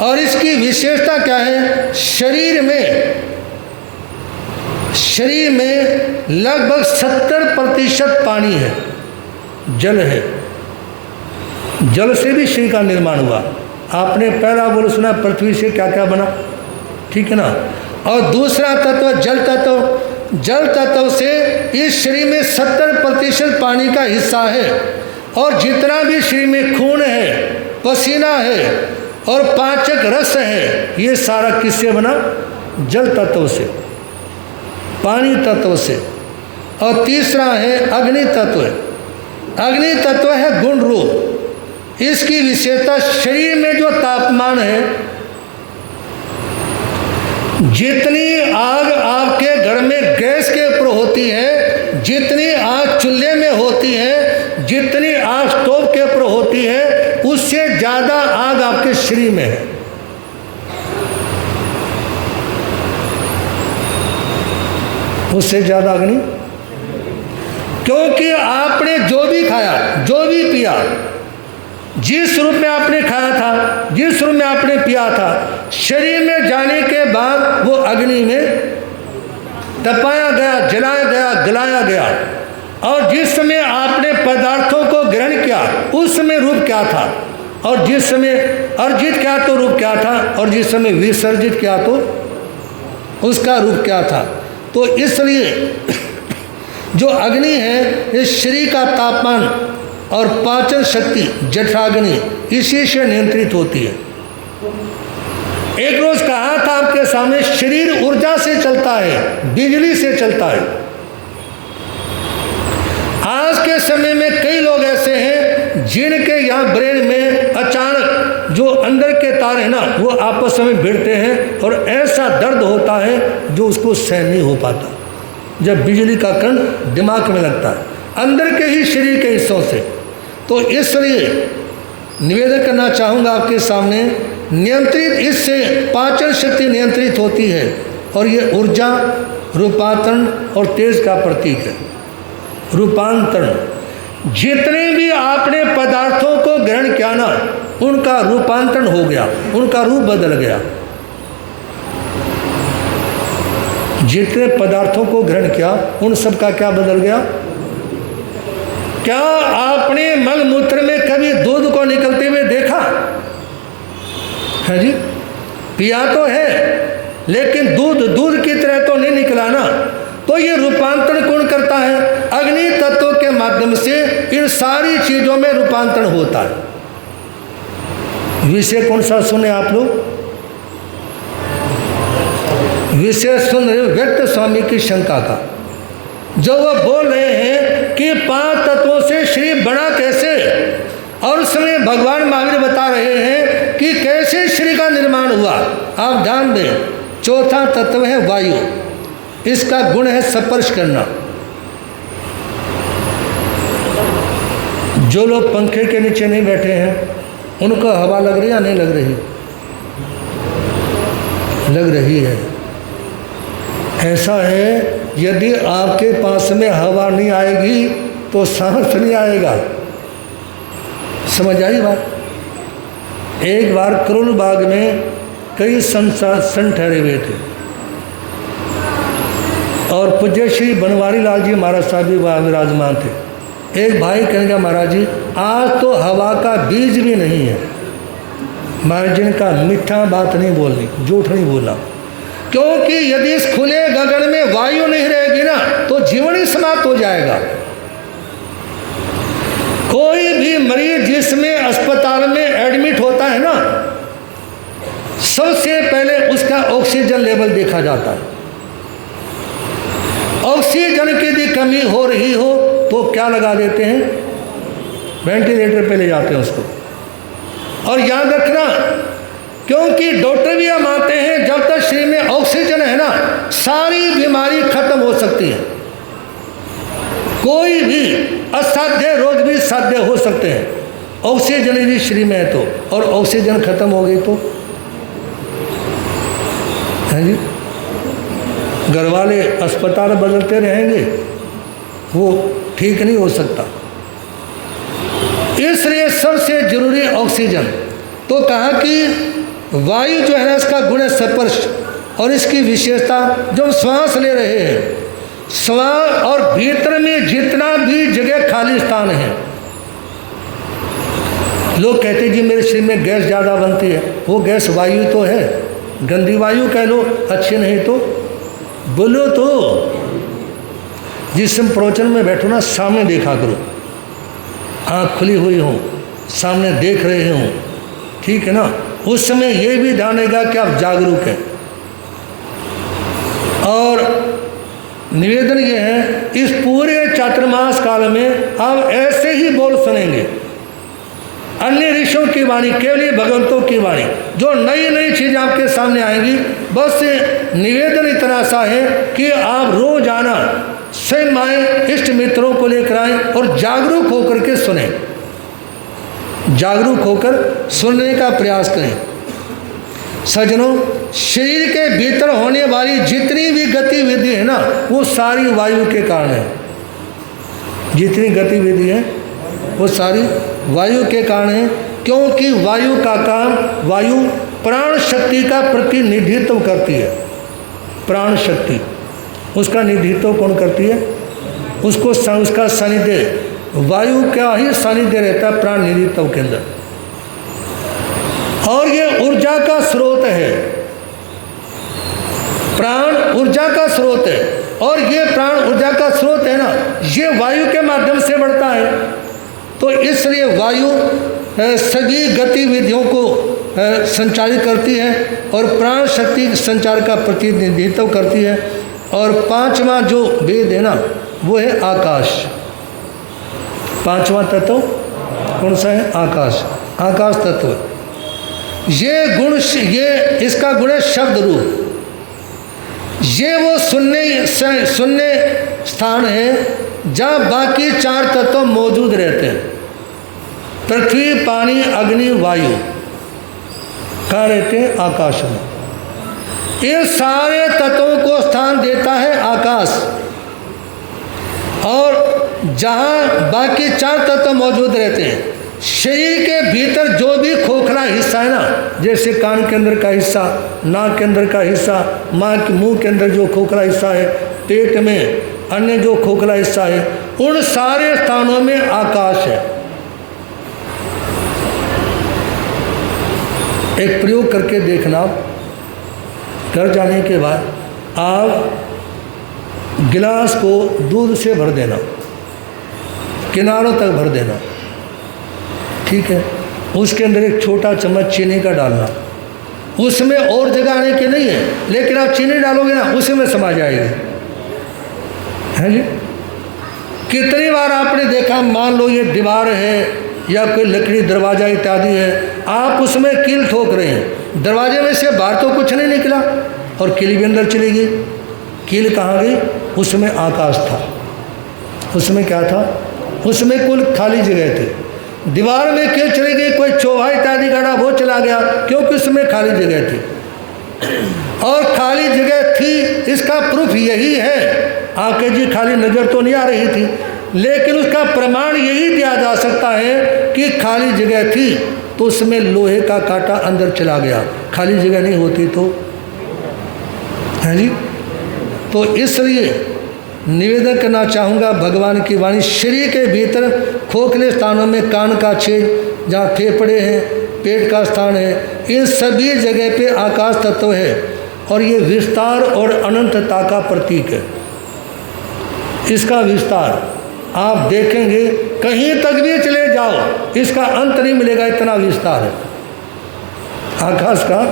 और इसकी विशेषता क्या है, शरीर में लगभग 70% पानी है, जल है। जल से भी शरीर का निर्माण हुआ। आपने पहला बोल सुना पृथ्वी से क्या क्या बना, ठीक है ना। और दूसरा तत्व जल तत्व। जल तत्व से इस शरीर में 70% पानी का हिस्सा है, और जितना भी शरीर में खून है, पसीना है और पाचक रस है, ये सारा किससे बना, जल तत्व से, पानी तत्व से। और तीसरा है अग्नि तत्व। अग्नि तत्व है गुण रूप। इसकी विशेषता शरीर में जो तापमान है, जितनी आग आपके घर में गैस के ऊपर होती है, जितनी आग चूल्हे में होती है, जितनी आग स्टोव के ऊपर होती है, उससे ज़्यादा आग आपके शरीर में है। उससे ज़्यादा अग्नि, क्योंकि आपने जो भी खाया, जो भी पिया, जिस रूप में आपने खाया था, जिस रूप में आपने पिया था, शरीर में जाने के बाद वो अग्नि में तपाया गया, जलाया गया, गलाया गया। और जिस समय आपने पदार्थों को ग्रहण किया उस समय रूप क्या था, और जिस समय अर्जित किया तो रूप क्या था, और जिस समय विसर्जित किया तो उसका रूप क्या था। तो इसलिए जो अग्नि है इस शरीर का तापमान और पाचन शक्ति जठराग्नि इसी से नियंत्रित होती है। एक रोज कहा था आपके सामने, शरीर ऊर्जा से चलता है, बिजली से चलता है। आज के समय में कई लोग ऐसे हैं जिनके यहाँ ब्रेन में अचानक जो अंदर के तार है ना वो आपस में भिड़ते हैं और ऐसा दर्द होता है जो उसको सहन नहीं हो पाता जब बिजली का करंट दिमाग में लगता है अंदर के ही शरीर के हिस्सों से। तो इसलिए निवेदन करना चाहूँगा आपके सामने, नियंत्रित इससे पाचन शक्ति नियंत्रित होती है और ये ऊर्जा रूपांतरण और तेज का प्रतीक है। रूपांतरण, जितने भी आपने पदार्थों को ग्रहण किया ना उनका रूपांतरण हो गया, उनका रूप बदल गया। जितने पदार्थों को ग्रहण किया उन सब का क्या बदल गया। क्या आपने मल मूत्र में कभी दूध को निकलते हुए देखा है जी? पिया तो है लेकिन दूध की तरह तो नहीं निकला ना। तो ये रूपांतरण कौन करता है? अग्नि तत्व के माध्यम से इन सारी चीजों में रूपांतरण होता है। विषय कौन सा सुने आप लोग? विषय सुन रहे व्यक्त स्वामी की शंका का, जो वह बोल रहे हैं कि 5 तत्वों से शरीर बना कैसे, और उसमें भगवान महावीर बता रहे हैं कि कैसे शरीर का निर्माण हुआ। आप ध्यान दें, चौथा तत्व है वायु, इसका गुण है स्पर्श करना। जो लोग पंखे के नीचे नहीं बैठे हैं उनको हवा लग रही है या नहीं लग रही? लग रही है। ऐसा है यदि आपके पास में हवा नहीं आएगी तो सांस नहीं आएगा। समझ आई बात? एक बार करोल बाग में कई संत ठहरे हुए थे और पूज्य श्री बनवारी लाल जी महाराज साहब भी वहाँ विराजमान थे। एक भाई कहेंगे महाराज जी आज तो हवा का बीज भी नहीं है। महाराज जी का मीठा बात नहीं बोलनी, झूठ नहीं बोलना, क्योंकि यदि इस खुले गगन में वायु नहीं रहेगी ना तो जीवन ही समाप्त हो जाएगा। कोई भी मरीज जिसमें अस्पताल में एडमिट होता है ना सबसे पहले उसका ऑक्सीजन लेवल देखा जाता है। ऑक्सीजन की यदि कमी हो रही हो तो क्या लगा देते हैं? वेंटिलेटर पे ले जाते हैं उसको। और याद रखना, क्योंकि डॉक्टर भी हम मानते हैं जब तक शरीर में ऑक्सीजन है ना सारी बीमारी खत्म हो सकती है। कोई भी असाध्य रोग भी साध्य हो सकते हैं ऑक्सीजन यदि शरीर में है तो, और ऑक्सीजन खत्म हो गई तो है जी। घर वाले अस्पताल बदलते रहेंगे, वो ठीक नहीं हो सकता। इसलिए सबसे जरूरी ऑक्सीजन। तो कहा कि वायु जो है ना इसका गुण है स्पर्श, और इसकी विशेषता जो हम श्वास ले रहे हैं, श्वास और भीतर में जितना भी जगह खाली स्थान है, लोग कहते हैं जी मेरे शरीर में गैस ज़्यादा बनती है, वो गैस वायु तो है, गंदी वायु कह लो, अच्छी नहीं तो बोलो। तो जिस समय प्रवचन में बैठो ना सामने देखा करो, आँख खुली हुई हो, सामने देख रहे हो, ठीक है ना। उस समय ये भी ध्यान रहेगा कि आप जागरूक हैं। और निवेदन ये है इस पूरे चातुर्मास काल में आप ऐसे ही बोल सुनेंगे, अन्य ऋषियों की वाणी, केवल भगवंतों की वाणी, जो नई नई चीज़ें आपके सामने आएंगी। बस निवेदन इतना सा है कि आप रोजाना स्वयं आए, इष्ट मित्रों को लेकर आए और जागरूक होकर के सुने, जागरूक होकर सुनने का प्रयास करें। सज्जनों, शरीर के भीतर होने वाली जितनी भी गतिविधि है ना, वो सारी वायु के कारण है। जितनी गतिविधि है वो सारी वायु के कारण है, क्योंकि वायु का काम, वायु प्राण शक्ति का प्रतिनिधित्व करती है। प्राण शक्ति उसका निधित्व कौन करती है? उसको उसका सानिध्य, वायु का ही सानिध्य रहता है प्राण निधित्व के अंदर। और ये ऊर्जा का स्रोत है, प्राण ऊर्जा का स्रोत है। और ये प्राण ऊर्जा का स्रोत है ना, ये वायु के माध्यम से बढ़ता है। तो इसलिए वायु सभी गतिविधियों को संचालित करती है और प्राण शक्ति संचार का प्रतिनिधित्व करती है। और पांचवा जो वेद है ना, वो है आकाश। पांचवा तत्व कौन सा है? आकाश। आकाश तत्व ये गुण, ये इसका गुण है शब्द रूप। ये वो शून्य स्थान है जहाँ बाकी चार तत्व मौजूद रहते हैं। पृथ्वी, पानी, अग्नि, वायु कहाँ रहते हैं? आकाश में। इन सारे तत्वों को स्थान देता है आकाश। और जहाँ बाकी चार तत्व मौजूद रहते हैं, शरीर के भीतर जो भी खोखला हिस्सा है ना, जैसे कान के अंदर का हिस्सा, नाक के अंदर का हिस्सा, मुंह के अंदर जो खोखला हिस्सा है, पेट में अन्य जो खोखला हिस्सा है, उन सारे स्थानों में आकाश है। एक प्रयोग करके देखना, घर जाने के बाद आप गिलास को दूध से भर देना, किनारों तक भर देना, ठीक है। उसके अंदर एक छोटा चम्मच चीनी का डालना। उसमें और जगह आने की नहीं है, लेकिन आप चीनी डालोगे ना, उसी में समा जाएगी, है जी। कितनी बार आपने देखा, मान लो ये दीवार है या कोई लकड़ी दरवाजा इत्यादि है, आप उसमें कील ठोक रहे हैं, दरवाजे में से बाहर तो कुछ नहीं निकला और कील भी अंदर चली गई। कील कहाँ गई? उसमें आकाश था। उसमें क्या था? उसमें कुल खाली जगह थी। दीवार में कील चली गई, कोई चौहा इत्यादि गड़ा वो चला गया, क्योंकि उसमें खाली जगह थी। और खाली जगह थी, इसका प्रूफ यही है, आके जी खाली नज़र तो नहीं आ रही थी, लेकिन उसका प्रमाण यही दिया जा सकता है कि खाली जगह थी तो उसमें लोहे का कांटा अंदर चला गया। खाली जगह नहीं होती तो, है जी। तो इसलिए निवेदन करना चाहूँगा, भगवान की वाणी, शरीर के भीतर खोखले स्थानों में कान का छेद, जहाँ फेफड़े हैं, पेट का स्थान है, इन सभी जगह पे आकाश तत्व है। और ये विस्तार और अनंतता का प्रतीक है। इसका विस्तार आप देखेंगे, कहीं तक भी चले जाओ, इसका अंत नहीं मिलेगा, इतना विस्तार है आकाश का।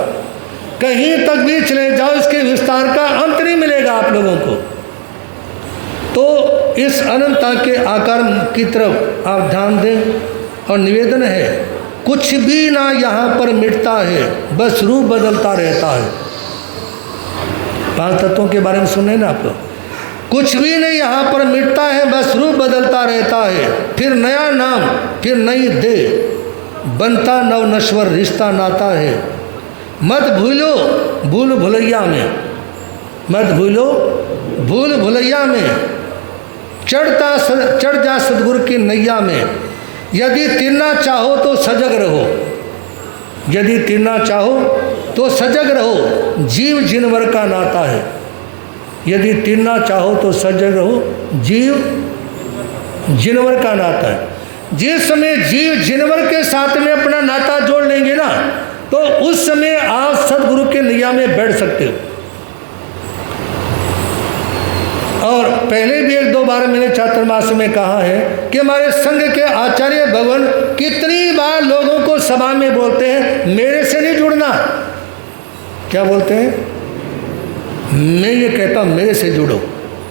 कहीं तक भी चले जाओ, इसके विस्तार का अंत नहीं मिलेगा आप लोगों को। तो इस अनंतता के आकार की तरफ आप ध्यान दें। और निवेदन है, कुछ भी ना यहाँ पर मिटता है, बस रूप बदलता रहता है। पांच तत्वों के बारे में सुने ना आप लोग। कुछ भी नहीं यहाँ पर मिटता है, बस रूप बदलता रहता है। फिर नया नाम, फिर नई देह, बनता नव नश्वर रिश्ता नाता है। मत भूलो भूल भुलैया में, मत भूलो भूल भुलैया में, चढ़ जा सदगुरु की नैया में। यदि तिरना चाहो तो सजग रहो, यदि तिरना चाहो तो सजग रहो, जीव जिनवर का नाता है। यदि तिरना चाहो तो सजग रहो, जीव जिनवर का नाता है। जिस समय जीव जिनवर के साथ में अपना नाता जोड़ लेंगे ना, तो उस समय आप सदगुरु के नैया में बैठ सकते हो। और पहले भी एक दो बार मैंने चातुर्मास में कहा है कि हमारे संघ के आचार्य भगवान कितनी बार लोगों को सभा में बोलते हैं, मेरे से नहीं जुड़ना। क्या बोलते हैं? मैं ये कहता हूँ मेरे से जुड़ो,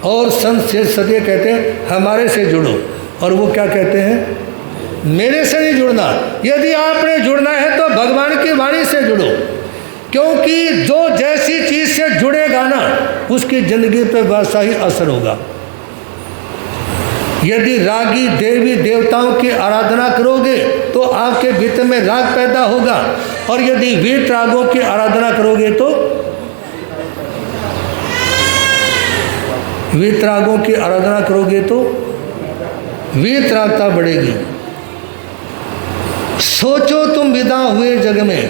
और संत से सदैव कहते हैं हमारे से जुड़ो। और वो क्या कहते हैं? मेरे से नहीं जुड़ना। यदि आपने जुड़ना है तो भगवान की वाणी से जुड़ो, क्योंकि जो जैसी चीज़ से जुड़ेगा ना, उसकी ज़िंदगी पे वैसा ही असर होगा। यदि रागी देवी देवताओं की आराधना करोगे तो आपके भीतर में राग पैदा होगा, और यदि वीत रागों की आराधना करोगे तो वीत रागों की आराधना करोगे तो वीत रागता बढ़ेगी। सोचो तुम विदा हुए जग में,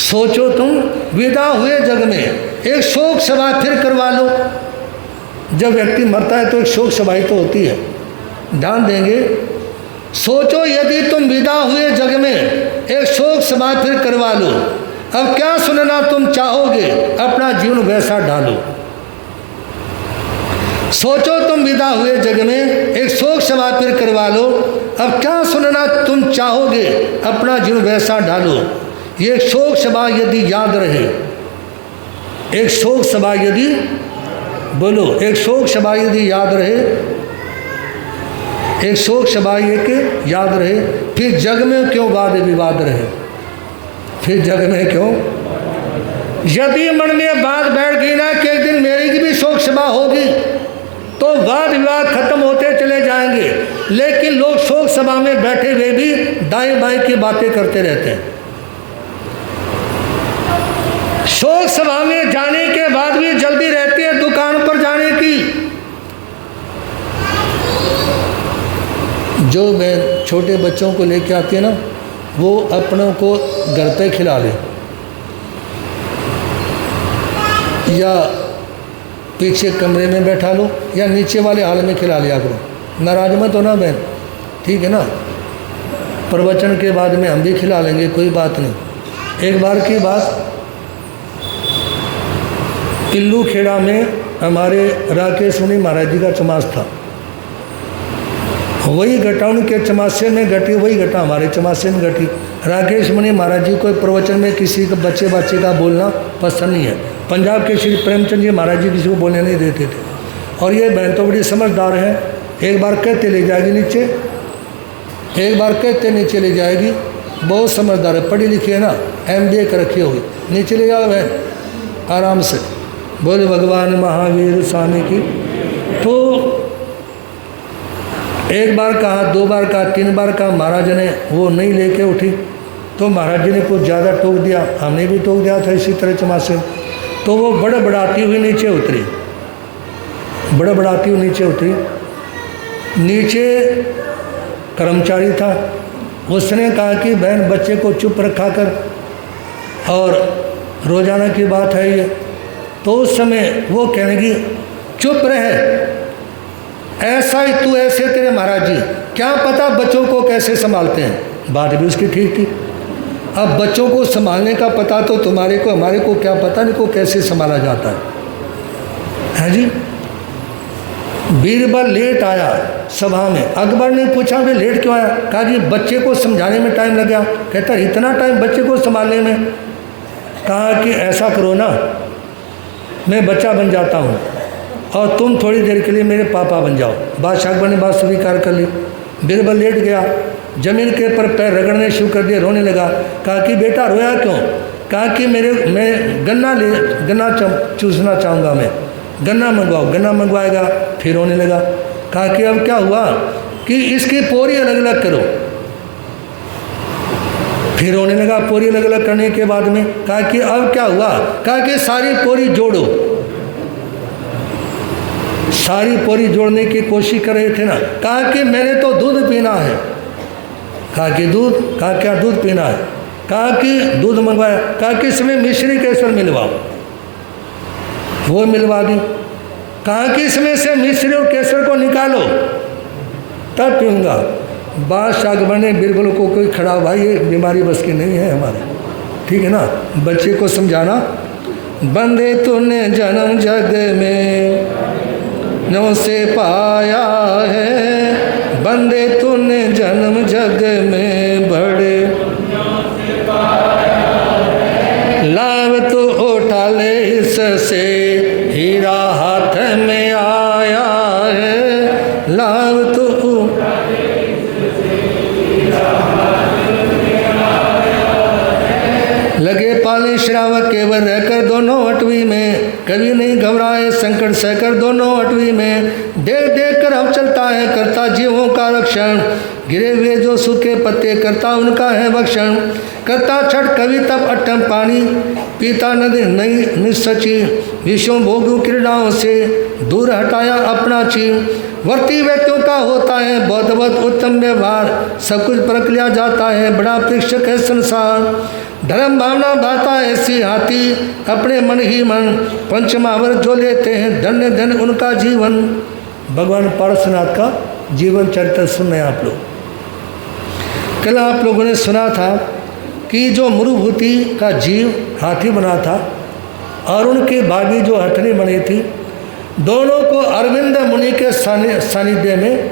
सोचो तुम विदा हुए जग में, एक शोक सभा फिर करवा लो। जब व्यक्ति मरता है तो एक शोक सभा तो होती है, ध्यान देंगे। सोचो यदि तुम विदा हुए जग में, एक शोक सभा फिर करवा लो। अब क्या सुनना तुम चाहोगे, अपना जीवन वैसा ढालो। सोचो तुम विदा हुए जग में, एक शोक सभा फिर करवा लो। अब क्या सुनना तुम चाहोगे, अपना जीवन वैसा ढालो। ये शोक सभा यदि याद रहे, एक शोक सभा यदि, बोलो, एक शोक सभा यदि याद रहे, एक शोक सभा एक याद रहे, फिर जग में क्यों वाद विवाद रहे, फिर जग में क्यों। यदि मन में बात बैठ गई ना कि एक दिन मेरी की भी शोक सभा होगी, तो वाद विवाद खत्म होते चले जाएंगे। लेकिन लोग शोक सभा में बैठे हुए भी दाएं बाएं की बातें करते रहते हैं। शोक सभा में जाने के बाद भी जल्दी रहती है दुकान पर जाने की। जो मैं छोटे बच्चों को लेके आती है ना, वो अपनों को घर पे खिला ले या पीछे कमरे में बैठा लो या नीचे वाले हाल में खिला लिया करो। नाराज मत हो ना बहन, ठीक है ना। प्रवचन के बाद में हम भी खिला लेंगे, कोई बात नहीं। एक बार की बात, पिल्लू खेड़ा में हमारे राकेश मुनि महाराज जी का चमास था। वही घटा उनके चमासे में घटी, वही घटा हमारे चमासे में घटी। राकेश मुनि महाराज जी को प्रवचन में किसी का बच्चे का बोलना पसंद नहीं है। पंजाब के श्री प्रेमचंद जी महाराज जी किसी को बोलने नहीं देते थे। और ये बहन तो बड़ी समझदार है, एक बार कहते ले जाएगी नीचे, एक बार कहते नीचे ले जाएगी। बहुत समझदार है, पढ़ी लिखी है ना, MBA कर रखी होगी। नीचे ले जाओ बहन आराम से, बोले भगवान महावीर स्वामी की। तो एक बार कहा, दो बार कहा, तीन बार कहा, महाराज ने वो नहीं लेके उठी। तो महाराज जी ने कुछ ज़्यादा टोक दिया, हमने भी टोक दिया था इसी तरह चमासे। तो वो बड़बड़ाती हुई नीचे उतरी, बड़बड़ाती हुई नीचे उतरी। नीचे कर्मचारी था, उसने कहा कि बहन बच्चे को चुप रखा कर, और रोज़ाना की बात है ये। तो उस समय वो कहने की चुप रहे, ऐसा ही तू ऐसे तेरे महाराज जी, क्या पता बच्चों को कैसे संभालते हैं। बात भी उसकी ठीक थी। अब बच्चों को संभालने का पता तो तुम्हारे को, हमारे को क्या पता नहीं को कैसे संभाला जाता है जी। बीरबल लेट आया सभा में। अकबर ने पूछा कि लेट क्यों आया। कहा जी बच्चे को समझाने में टाइम लग गया। कहता इतना टाइम बच्चे को संभालने में। कहा कि ऐसा करो ना, मैं बच्चा बन जाता हूँ और तुम थोड़ी देर के लिए मेरे पापा बन जाओ। बादशाह अकबर ने बात स्वीकार कर ली। बीरबल लेट गया, जमीन के ऊपर पैर रगड़ने शुरू कर दिए, रोने लगा। कहा कि बेटा रोया क्यों। कहा कि मैं गन्ना चूसना चाहूँगा, मैं गन्ना मंगवाओ। गन्ना मंगवाएगा, फिर रोने लगा। कहा कि अब क्या हुआ कि इसकी पोरी अलग अलग करो, फिर रोने लगा। पोरी अलग अलग करने के बाद में कहा कि अब क्या हुआ। कहा कि सारी पोरी जोड़ो। सारी पोरी जोड़ने की कोशिश कर रहे थे ना। कहा कि मैंने तो दूध पीना है। कहा कि दूध। कहा क्या दूध पीना है। कहा कि दूध मंगवाया। कहा कि इसमें मिश्री केसर मिलवाओ, वो मिलवा दी। कहा कि इसमें से मिश्री और केसर को निकालो, तब पीऊँगा। बादशाह अकबर ने बीरबल को कोई खड़ा, भाई ये बीमारी बस की नहीं है हमारे, ठीक है ना। बच्चे को समझाना। बंदे तूने जन्म जग में नौ से पाया है, बंदे तूने जन्म जग में बड़े लाभ तो उठा ले इससे, हीरा हाथ में आया है, लाभ तो लगे पाले श्रावक केवल रहकर दोनों अटवी में, कभी नहीं घबराए संकट सहकर दोनों अटवी में। देख देख कर अब चलता है करता जीवों का रक्षण, गिरे हुए जो सूखे पत्ते करता उनका है भक्षण। करता छठ कवि तब अट्टम पानी, पीता नदी नहीं निसची, विषयों भोगों क्रीड़ाओं से दूर हटाया अपना चीन। वर्ती व्यक्तियों का होता है बौद्धवत उत्तम व्यवहार, सब कुछ परख लिया जाता है बड़ा प्रेक्षक है संसार। धर्म भावना भाता ऐसी हाथी अपने मन ही मन, पंचमावर जो लेते हैं धन्य धन्य उनका जीवन। भगवान पारसनाथ का जीवन चरित्र सुन रहे आप लोग। कल आप लोगों ने सुना था कि जो मरुभूति का जीव हाथी बना था और उनकी बागी जो हथनी बनी थी, दोनों को अरविंद मुनि के सानिध्य में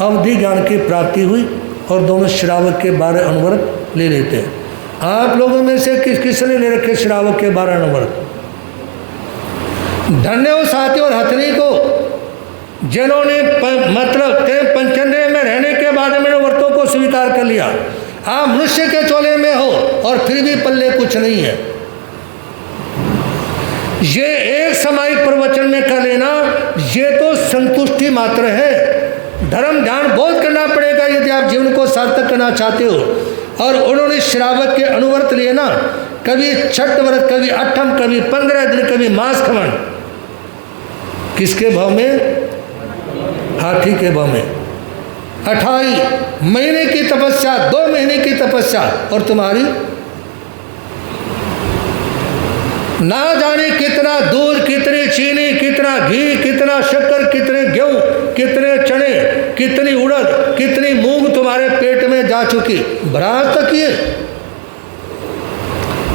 अवधि ज्ञान की प्राप्ति हुई और दोनों श्रावक के 12 अनवरत ले लेते हैं। आप लोगों में से किसने ले रखे श्रावक के 12 अनवरत? धन्य उस हाथी और हथनी को जिन्होंने मतलब पंचेंद्रिय में रहने के बाद में व्रतों को स्वीकार कर लिया। आप मनुष्य के चोले में हो और फिर भी पल्ले कुछ नहीं है। ये एक सामायिक प्रवचन में कर लेना ये तो संतुष्टि मात्र है। धर्म ध्यान बहुत करना पड़ेगा यदि आप जीवन को सार्थक करना चाहते हो। और उन्होंने श्रावक के अनुव्रत लिए ना, कभी छठ व्रत, कभी अठम, कभी 15 दिन, कभी मास खमन। किसके भाव में? हाथी के भाव में। 28 महीने की तपस्या, 2 महीने की तपस्या, और तुम्हारी ना जाने कितना दूध, कितनी चीनी, कितना घी, कितना शक्कर, कितने गेहूं, कितने चने, कितनी उड़द, कितनी मूंग तुम्हारे पेट में जा चुकी। भरा आज तक? ये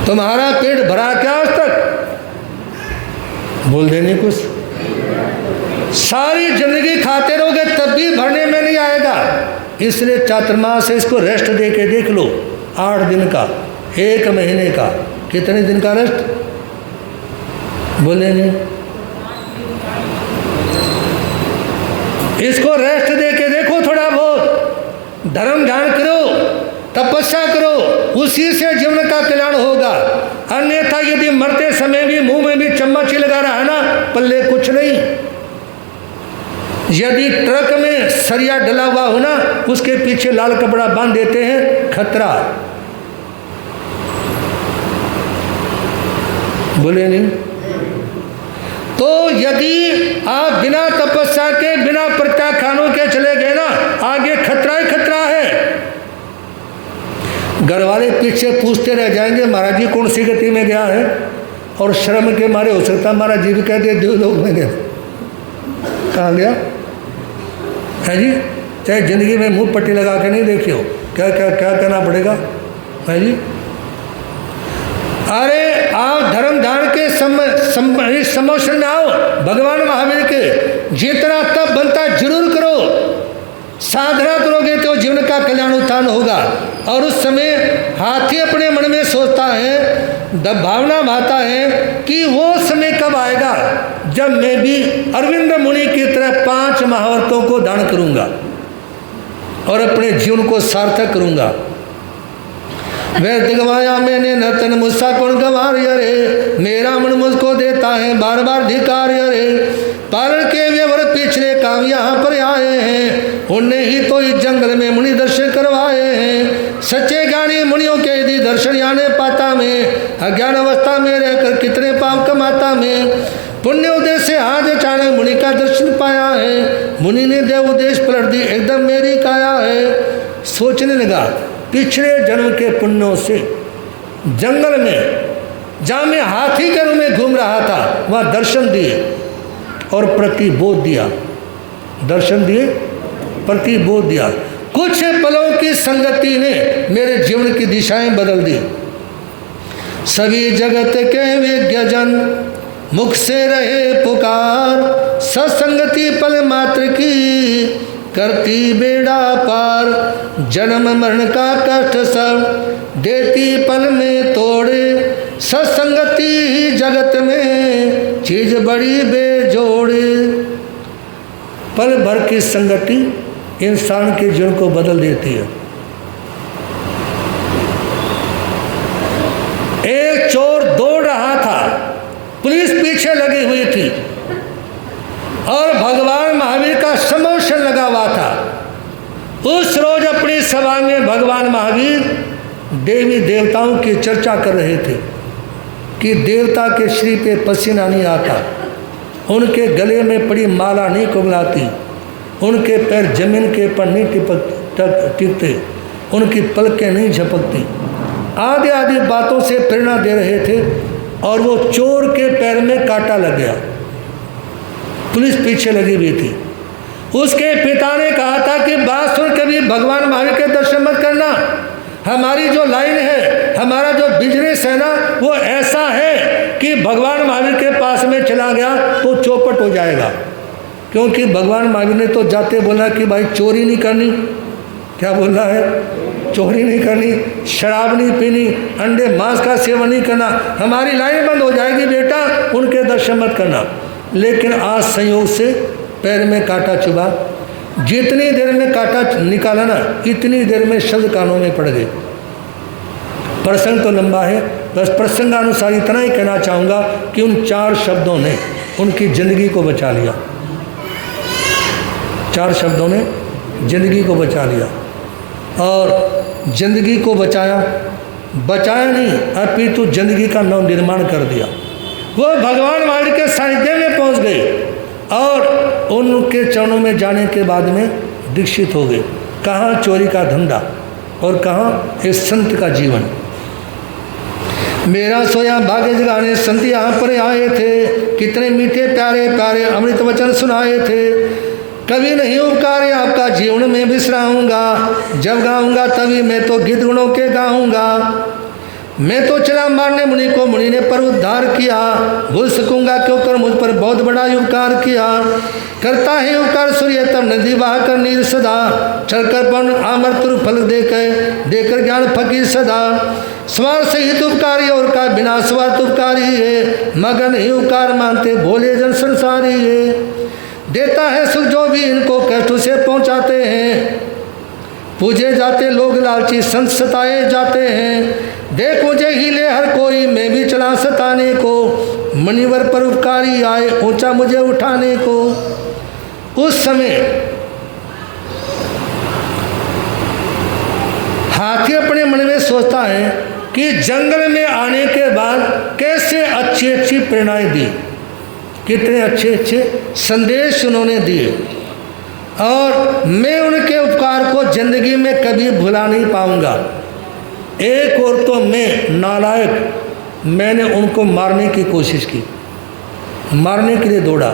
तुम्हारा पेट भरा क्या आज तक? बोल देने कुछ। सारी जिंदगी खाते रहोगे तब भी भरने में नहीं आएगा। इसलिए चातुर्मास से इसको रेस्ट दे के देख लो। 8 दिन का, 1 महीने का, कितने दिन का रेस्ट? बोले नहीं। इसको रेस्ट दे के देखो थोड़ा बहुत। धर्म ध्यान करो, तपस्या करो, उसी से जीवन का कल्याण होगा। अन्यथा यदि मरते समय भी मुंह में भी चम्मच ही लगा रहा है ना, पल्ले कुछ नहीं। यदि ट्रक में सरिया डला हुआ हो ना, उसके पीछे लाल कपड़ा बांध देते हैं, खतरा। बोले नहीं। तो यदि आप बिना तपस्या के, बिना प्रत्याख्यानों के चले गए ना, आगे खतरा ही खतरा है। घर वाले पीछे पूछते रह जाएंगे महाराज जी कौन सी गति में गया है, और शर्म के मारे हो सकता महाराज जी भी कह दे देवलोक में गया। कहाँ गया है जी? चाहे जिंदगी में मुंह पट्टी लगा के नहीं देखियो, क्या क्या क्या कहना पड़ेगा है जी? अरे आप धर्म ध्यान के समोशन में आओ, भगवान महावीर के जितना तप बनता है जरूर करो। साधना करोगे तो जीवन का कल्याण उत्थान होगा। और उस समय हाथी अपने मन में सोचता है, भावना भाता है कि वो समय कब आएगा जब मैं भी अरविंद मुनि की तरह 5 महाव्रतों को दान करूंगा और अपने जीवन को सार्थक करूंगा। व्यर्थ गवाया मैंने नर्तन मुझसा कौन गवार्य रे, मेरा मन मुझको देता है बार बार धिकार्य रे। पालन के वे वर पिछले काम यहाँ पर आए हैं, उनने ही तो इस जंगल में मुनि दर्शन करवाए हैं। सच्चे ज्ञानी मुनियों के यदि दर्शन याने पाता में, अज्ञान अवस्था में रहकर कितने पाप कमाता में। पुण्य उद्देश्य से आज अचानक मुनि का दर्शन पाया है, मुनि ने देव उद्देश पलट दी एकदम मेरी काया है। सोचने लगा पिछले जन्म के पुण्यों से जंगल में जहाँ मैं हाथी के रूप में घूम रहा था वहाँ दर्शन दिए और प्रतिबोध दिया। दर्शन दिए, प्रतिबोध दिया। कुछ पलों की संगति ने मेरे जीवन की दिशाएं बदल दी। सभी जगत के विज्ञजन मुख से रहे पुकार, सत्संगति पल मात्र की करती बेड़ा पार। जन्म मरण का कष्ट सब देती पल में तोड़े, सत्संगति ही जगत में चीज बड़ी बेजोड़े। पल भर की संगति इंसान के जीवन को बदल देती है। एक लगी हुई थी और भगवान महावीर का समोशन लगा हुआ था। उस रोज अपनी सभा में भगवान महावीर देवी देवताओं की चर्चा कर रहे थे कि देवता के शरीर पे पसीना नहीं आता, उनके गले में पड़ी माला नहीं कुबलाती, उनके पैर जमीन के पर नहीं टिकते, उनकी पलकें नहीं झपकती, आदि आदि बातों से प्रेरणा दे रहे थे। और वो चोर के पैर में कांटा लग गया, पुलिस पीछे लगी हुई थी। उसके पिता ने कहा था कि बात सुन, कभी भगवान महावीर के दर्शन मत करना, हमारी जो लाइन है, हमारा जो बिजनेस है ना, वो ऐसा है कि भगवान महावीर के पास में चला गया तो चौपट हो जाएगा। क्योंकि भगवान महावीर ने तो जाते बोला कि भाई चोरी नहीं करनी, क्या बोल रहा है, चोरी नहीं करनी, शराब नहीं पीनी, अंडे मांस का सेवन नहीं करना, हमारी लाइन बंद हो जाएगी बेटा, उनके दर्शन मत करना। लेकिन आज संयोग से पैर में कांटा चुभा, जितनी देर में कांटा निकाला ना, इतनी देर में शब्द कानों में पड़ गए। प्रसंग तो लंबा है, बस प्रसंगानुसार इतना ही कहना चाहूँगा कि उन 4 शब्दों ने उनकी जिंदगी को बचा लिया। 4 शब्दों ने जिंदगी को बचा लिया। और जिंदगी को बचाया नहीं, अपितु जिंदगी का नव निर्माण कर दिया। वो भगवान महावीर के सानिध्य में पहुंच गए और उनके चरणों में जाने के बाद में दीक्षित हो गए। कहाँ चोरी का धंधा और कहाँ इस संत का जीवन। मेरा सोया भाग्य जगाने संत यहाँ पर आए थे, कितने मीठे प्यारे प्यारे अमृत वचन सुनाए थे। कभी नहीं उपकारे आपका जीवन में बिसराऊंगा, जब गाऊंगा तभी मैं तो गीत गुणों के गाऊंगा। मैं तो चला मारने मुनि को, मुनि ने पर उद्धार किया, भूल सकूंगा क्यों कर मुझ पर बहुत बड़ा उपकार किया। करता है उपकार सूर्य तब नदी बहा कर नीर सदा, चढ़कर पन आमर तुर फल देकर ज्ञान फकीर सदा। स्वार्थ सहित उपकारी और का बिना स्वार्थ उपकारी है, मगन ही उपकार मानते भोले जन संसारी है। देता है सुख जो भी इनको कष्ट से पहुंचाते हैं, पूजे जाते लोग लालची संत सताए जाते हैं। देख मुझे हिले हर कोई, मैं भी चला सताने को, मनिवर पर उपकारी आए ऊंचा मुझे उठाने को। उस समय हाथी अपने मन में सोचता है कि जंगल में आने के बाद कैसे अच्छी अच्छी प्रेरणाएं दी, कितने अच्छे अच्छे संदेश उन्होंने दिए, और मैं उनके उपकार को जिंदगी में कभी भुला नहीं पाऊंगा। एक और तो मैं नालायक, मैंने उनको मारने की कोशिश की, मारने के लिए दौड़ा,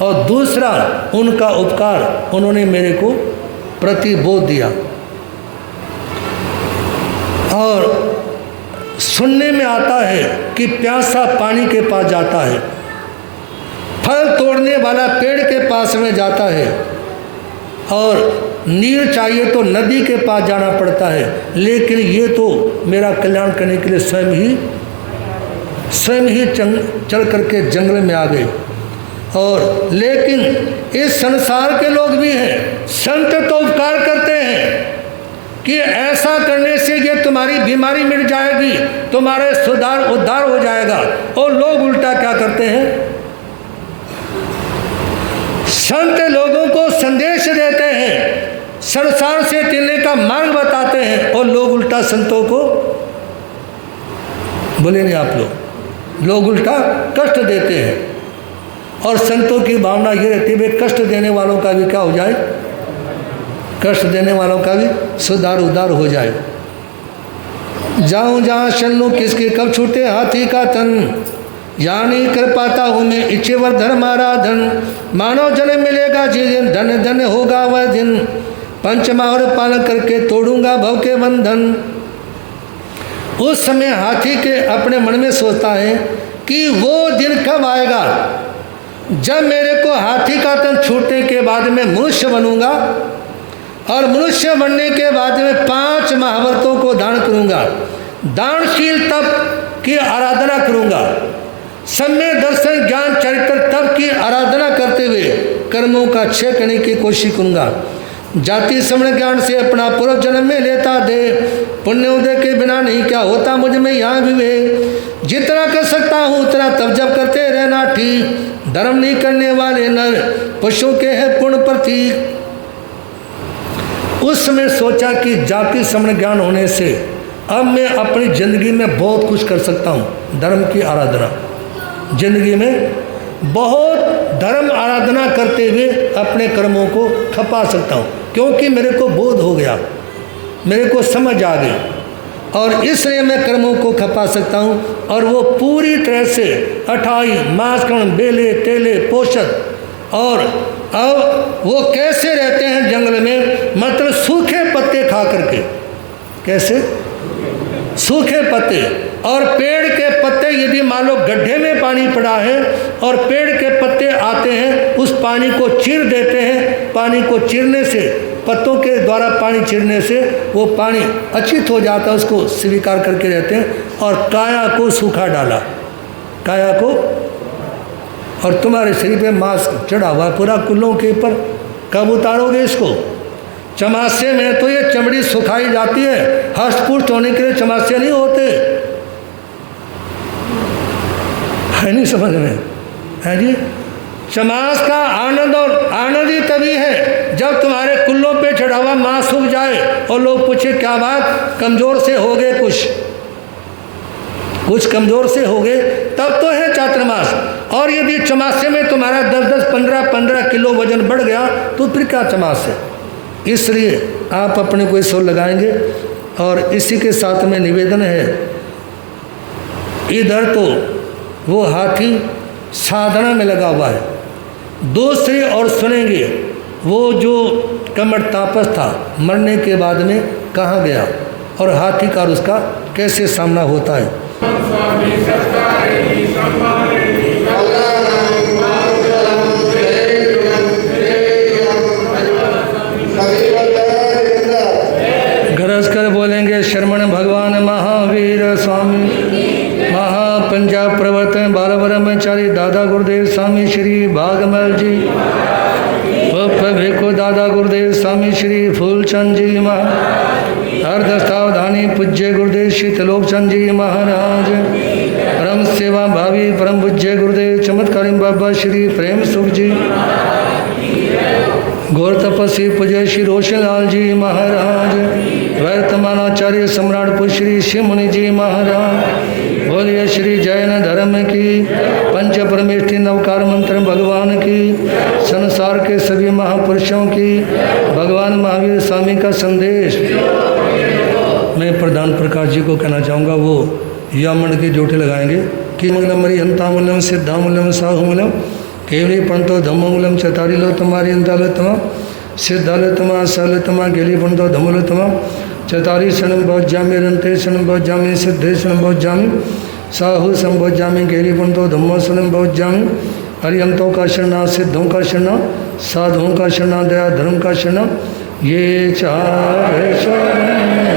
और दूसरा उनका उपकार उन्होंने मेरे को प्रतिबोध दिया। और सुनने में आता है कि प्यासा पानी के पास जाता है, फल तोड़ने वाला पेड़ के पास में जाता है, और नीर चाहिए तो नदी के पास जाना पड़ता है। लेकिन ये तो मेरा कल्याण करने के लिए स्वयं ही चल करके जंगल में आ गए। और लेकिन इस संसार के लोग भी हैं, संत तो उपकार करते हैं कि ऐसा करने से ये तुम्हारी बीमारी मिट जाएगी, तुम्हारे उद्धार हो जाएगा। और लोग उल्टा क्या करते हैं, संत लोगों को संदेश देते हैं, संसार से चलने का मार्ग बताते हैं, और लोग उल्टा संतों को बोले नहीं आप लोग उल्टा कष्ट देते हैं। और संतों की भावना ये रहती है कष्ट देने वालों का भी क्या हो जाए, कष्ट देने वालों का भी उद्धार हो जाए। जाऊं जहाँ शल्लू किसके कब छूटे हाथी का तन, यानी कर पाता हूँ मैं इच्छेवर धर्माराधन। मानव जन्म मिलेगा जिस दिन धन धन होगा वह दिन, पंचमावर पालन करके तोड़ूंगा भव के बंधन। उस समय हाथी के अपने मन में सोचता है कि वो दिन कब आएगा जब मेरे को हाथी का तन छूटने के बाद में मनुष्य बनूंगा, और मनुष्य बनने के बाद में 5 महाव्रतों को दान करूंगा, दानशील तप की आराधना करूंगा, सम्य दर्शन ज्ञान चरित्र तप की आराधना करते हुए कर्मों का क्षय करने की कोशिश करूंगा। जाति श्रवण ज्ञान से अपना पूर्व जन्म में लेता दे, पुण्य उदय के बिना नहीं क्या होता मुझ में यहाँ भी वे। जितना कर सकता हूँ उतना तब जब करते रहना ठीक। धर्म नहीं करने वाले नर पशु के हैं पुण्य प्रतीक। उस समय सोचा कि जाति समण ज्ञान होने से अब मैं अपनी जिंदगी में बहुत कुछ कर सकता हूँ। धर्म की आराधना, जिंदगी में बहुत धर्म आराधना करते हुए अपने कर्मों को खपा सकता हूँ, क्योंकि मेरे को बोध हो गया, मेरे को समझ आ गई, और इसलिए मैं कर्मों को खपा सकता हूँ। और वो पूरी तरह से अठाई मांसकण बेले तेले पोषक। और अब वो कैसे रहते हैं जंगल में, मतलब सूखे पत्ते खा करके। कैसे? सूखे पत्ते। और पेड़ के पत्ते, यदि मान लो गड्ढे में पानी पड़ा है और पेड़ के पत्ते आते हैं, उस पानी को चीर देते हैं। पानी को चीरने से, पत्तों के द्वारा पानी चीरने से वो पानी अचित हो जाता है, उसको स्वीकार करके रहते हैं। और काया को सूखा डाला, काया को, और तुम्हारे शरीर पे मांस चढ़ा हुआ पूरा कुल्लों के ऊपर, कब उतारोगे इसको? चमासे में तो ये चमड़ी सुखाई जाती है, हष्टपुष्ट होने के लिए चमासे नहीं होते, है नहीं समझ में? है जी। चमास का आनंद, और आनंद ही तभी है जब तुम्हारे कुल्लों पे चढ़ा हुआ मांस सूख जाए और लोग पूछे क्या बात, कमजोर से हो गए, कुछ कमजोर से हो गए, तब तो है चातुर्मास। और यदि चमासे में तुम्हारा 10-10, 15-15 किलो वजन बढ़ गया तो फिर क्या चमास है? इसलिए आप अपने को इस ओर लगाएंगे। और इसी के साथ में निवेदन है, इधर तो वो हाथी साधना में लगा हुआ है, दूसरी और सुनेंगे वो जो कमर तापस था मरने के बाद में कहाँ गया और हाथी का उसका कैसे सामना होता है। गरज कर बोलेंगे शरमण भगवान महावीर स्वामी महापंजाब प्रवर्तन बाल ब्रह्मचारी दादा गुरुदेव स्वामी श्री भागमल जी भिक्खु दादा गुरुदेव स्वामी श्री फूलचंद जी महाराज अर्धस्थावधानी पूज्य गुरुदेव श्री त्रिलोकचंद जी महाराज परम सेवा भावी परम पूज्य गुरुदेव चमत्कारी बाबा श्री प्रेम सुख जी गौर तपस्वी पूज्य श्री रोशन लाल जी महाराज वर्तमानाचार्य सम्राट श्री शिव मुनि जी महाराज। बोलिए श्री जैन धर्म की पंच परमेष्ठी नवकार मंत्र भगवान की, संसार के सभी महापुरुषों की, भगवान महावीर स्वामी का संदेश। मैं प्रधान प्रकाश जी को कहना चाहूँगा, वो यामन के जोटे लगाएंगे कि मंगलम मरी अंतामूलम सिद्धामूलम साहुमूलम केवली पंतो धम्मूलम चतारिलो तुम्हारी अंतालोतमा सिद्धालोतमा सालोतमा गेली पंतो धम्मलोतमा चतारी शनम बहुत जामी रंते शनम बहुत जामी सिद्धे शनम बहुत जामी साहु सम बहुत जामी गेली पंतो धम्मो शनम बहुत जामी हरियंतों का शरणा सिद्धों का शरणा साधुओं का शरणा दया धर्म का शरणा ये चार शरण